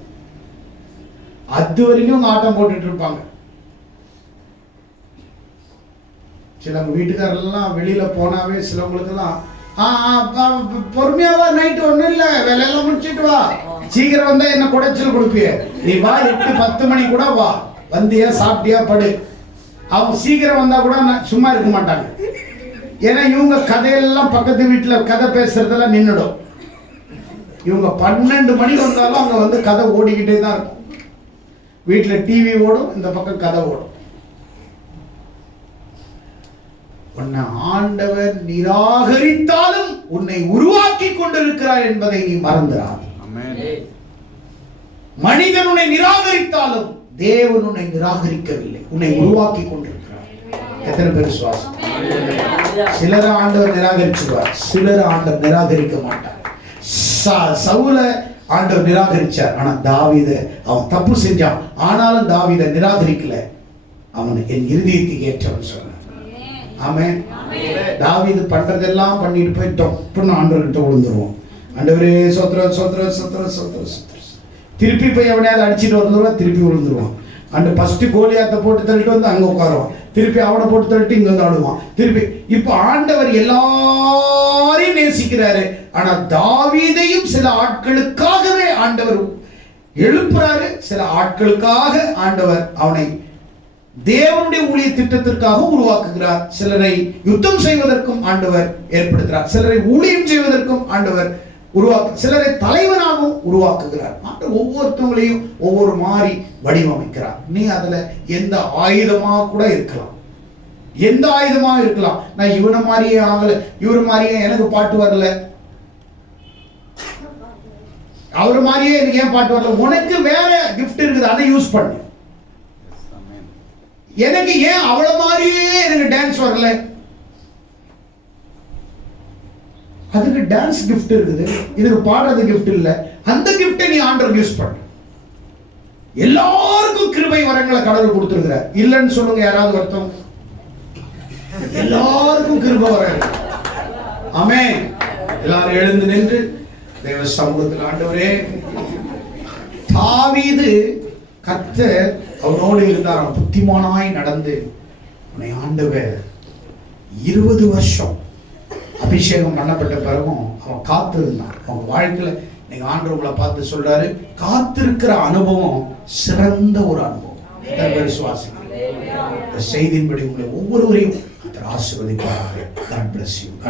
அது வரைக்கும் ஆட்டம் போட்டுட்டு இருப்பாங்க. சிலவங்க வீட்டுக்காரெல்லாம் வெளியில போனாவே சிலவங்களுக்கெல்லாம் பொறுமையாவா, நைட்டு ஒண்ணும் இல்ல, வேலையெல்லாம் முடிச்சுட்டு வா, சீக்கிரம் வந்தா என்ன குடைச்சல் கொடுப்பிய, நீ வா 8-10 மணி கூட வா, வந்தியா சாப்பிட்டியா படு. அவங்க சீக்கிரம் வந்தா கூட சும்மா இருக்க மாட்டாங்க. ஏன்னா இவங்க கதையெல்லாம் பக்கத்து வீட்டுல கதை பேசுறதெல்லாம் நின்றுடும். இவங்க 12 மணி வந்தாலும் அங்க வந்து கதை ஓடிக்கிட்டே தான் இருக்கும். வீட்டுல டிவி ஓடும், இந்த பக்கம் கதை ஓடும். உன்னை ஆண்டவர் நிராகரித்தாலும் உன்னை உருவாக்கி கொண்டிருக்கிறார் என்பதை நீ மறந்துடாது. மனிதன் உன்னை நிராகரித்தாலும் தேவன் உன்னை நிராகரிக்கவில்லை, உன்னை உருவாக்கி கொண்டிருக்கிறார். எத்தனை பேர் விசுவாசம்? சிலர் ஆண்டவர் நிராகரிச்சுவார், சிலர் ஆண்டவர் நிராகரிக்க மாட்டார். சவுல ஆண்டவர் நிராகரிச்சார், ஆனா தாவீத அவன் தப்பு செஞ்சான், ஆனாலும் தாவீத நிராகரிக்கல, அவன் என் இருதயத்துக்கு ஏற்றவன் சொன்னான். ஆமென். தாவீது பண்றதெல்லாம் பண்ணிட்டு போய் டப்புன்னு ஆண்டவர்கிட்ட விழுந்துருவோம். ஆண்டவரே சோத்ர சோத்ர சோத்ர சோத்ர சோத்ர, திருப்பி போய் எவனையாவது அடிச்சுட்டு வந்துருவான், திருப்பி விழுந்துருவான். அந்த ஃபர்ஸ்ட் கோலியாத்தை போட்டு தள்ளிட்டு வந்து அங்க உட்காருவான், திருப்பி அவனை போட்டு தள்ளிட்டு இங்க வந்து ஆடுவான், திருப்பி. இப்ப ஆண்டவர் எல்லாரையும் நேசிக்கிறாரு, ஆனா தாவீதையும் சில ஆட்களுக்காகவே ஆண்டவர் எழுப்புறாரு, சில ஆட்களுக்காக ஆண்டவர் அவனை தேவனுடைய ஊழிய திட்டத்திற்காக உருவாக்குகிறார். சிலரை யுத்தம் செய்வதற்கும் ஆண்டவர் ஏற்படுத்துகிறார், சிலரை ஊழியம் செய்வதற்கும் ஆண்டவர் சிலரை தலைவனாகவும் உருவாக்குகிறார். ஒவ்வொருத்தவங்களையும் ஒவ்வொரு மாதிரி வடிவமைக்கிறார். நீ அதுல எந்த ஆயுதமா கூட இருக்கலாம், எந்த ஆயுதமா இருக்கலாம். நான் இவனை மாதிரியே ஆகல, இவரு மாதிரியே எனக்கு பாட்டு வரல, அவரு மாதிரியே எனக்கு ஏன் பாட்டு வரல, உனக்கு வேற கிஃப்ட் இருக்குது, அதை யூஸ் பண்ணு. எனக்கு ஏன் அவள மாதிரியே எனக்கு டான்ஸ் வரல, அதுக்கு டான்ஸ் கிஃப்ட் இருக்குது, இதுக்கு பாடுறது கிஃப்ட் இல்ல, அந்த கிஃப்டை நீ ஆண்டவர் யூஸ் பண்ணு. எல்லாருக்கும் கிருபை வரங்களை கடவுள் கொடுத்திருக்கிறார். இல்லைன்னு சொல்லுங்க யாராவது ஒருத்தவங்க. எல்லாருக்கும் கிருபை வர. ஆமென். எல்லாரும் எழுந்து நின்று தேவ சமூகத்தில், ஆண்டவரே, தாவீது கர்த்தர் அவனோடு இருந்தார், அவன் புத்திமானாய் நடந்து அவனை ஆண்டவர் 20 வருஷம் அபிஷேகம் பண்ணப்பட்ட பிறகும் அவன் காத்திருந்தான். அவங்க வாழ்க்கையில நீங்க ஆண்டவர்களை பார்த்து சொல்றாரு, காத்திருக்கிற அனுபவம் சிறந்த ஒரு அனுபவம். விசுவாசிங்க. இந்த செய்தியின்படி உங்களை ஒவ்வொருவரையும் ஆசீர்வதிப்பார்கள். God bless you.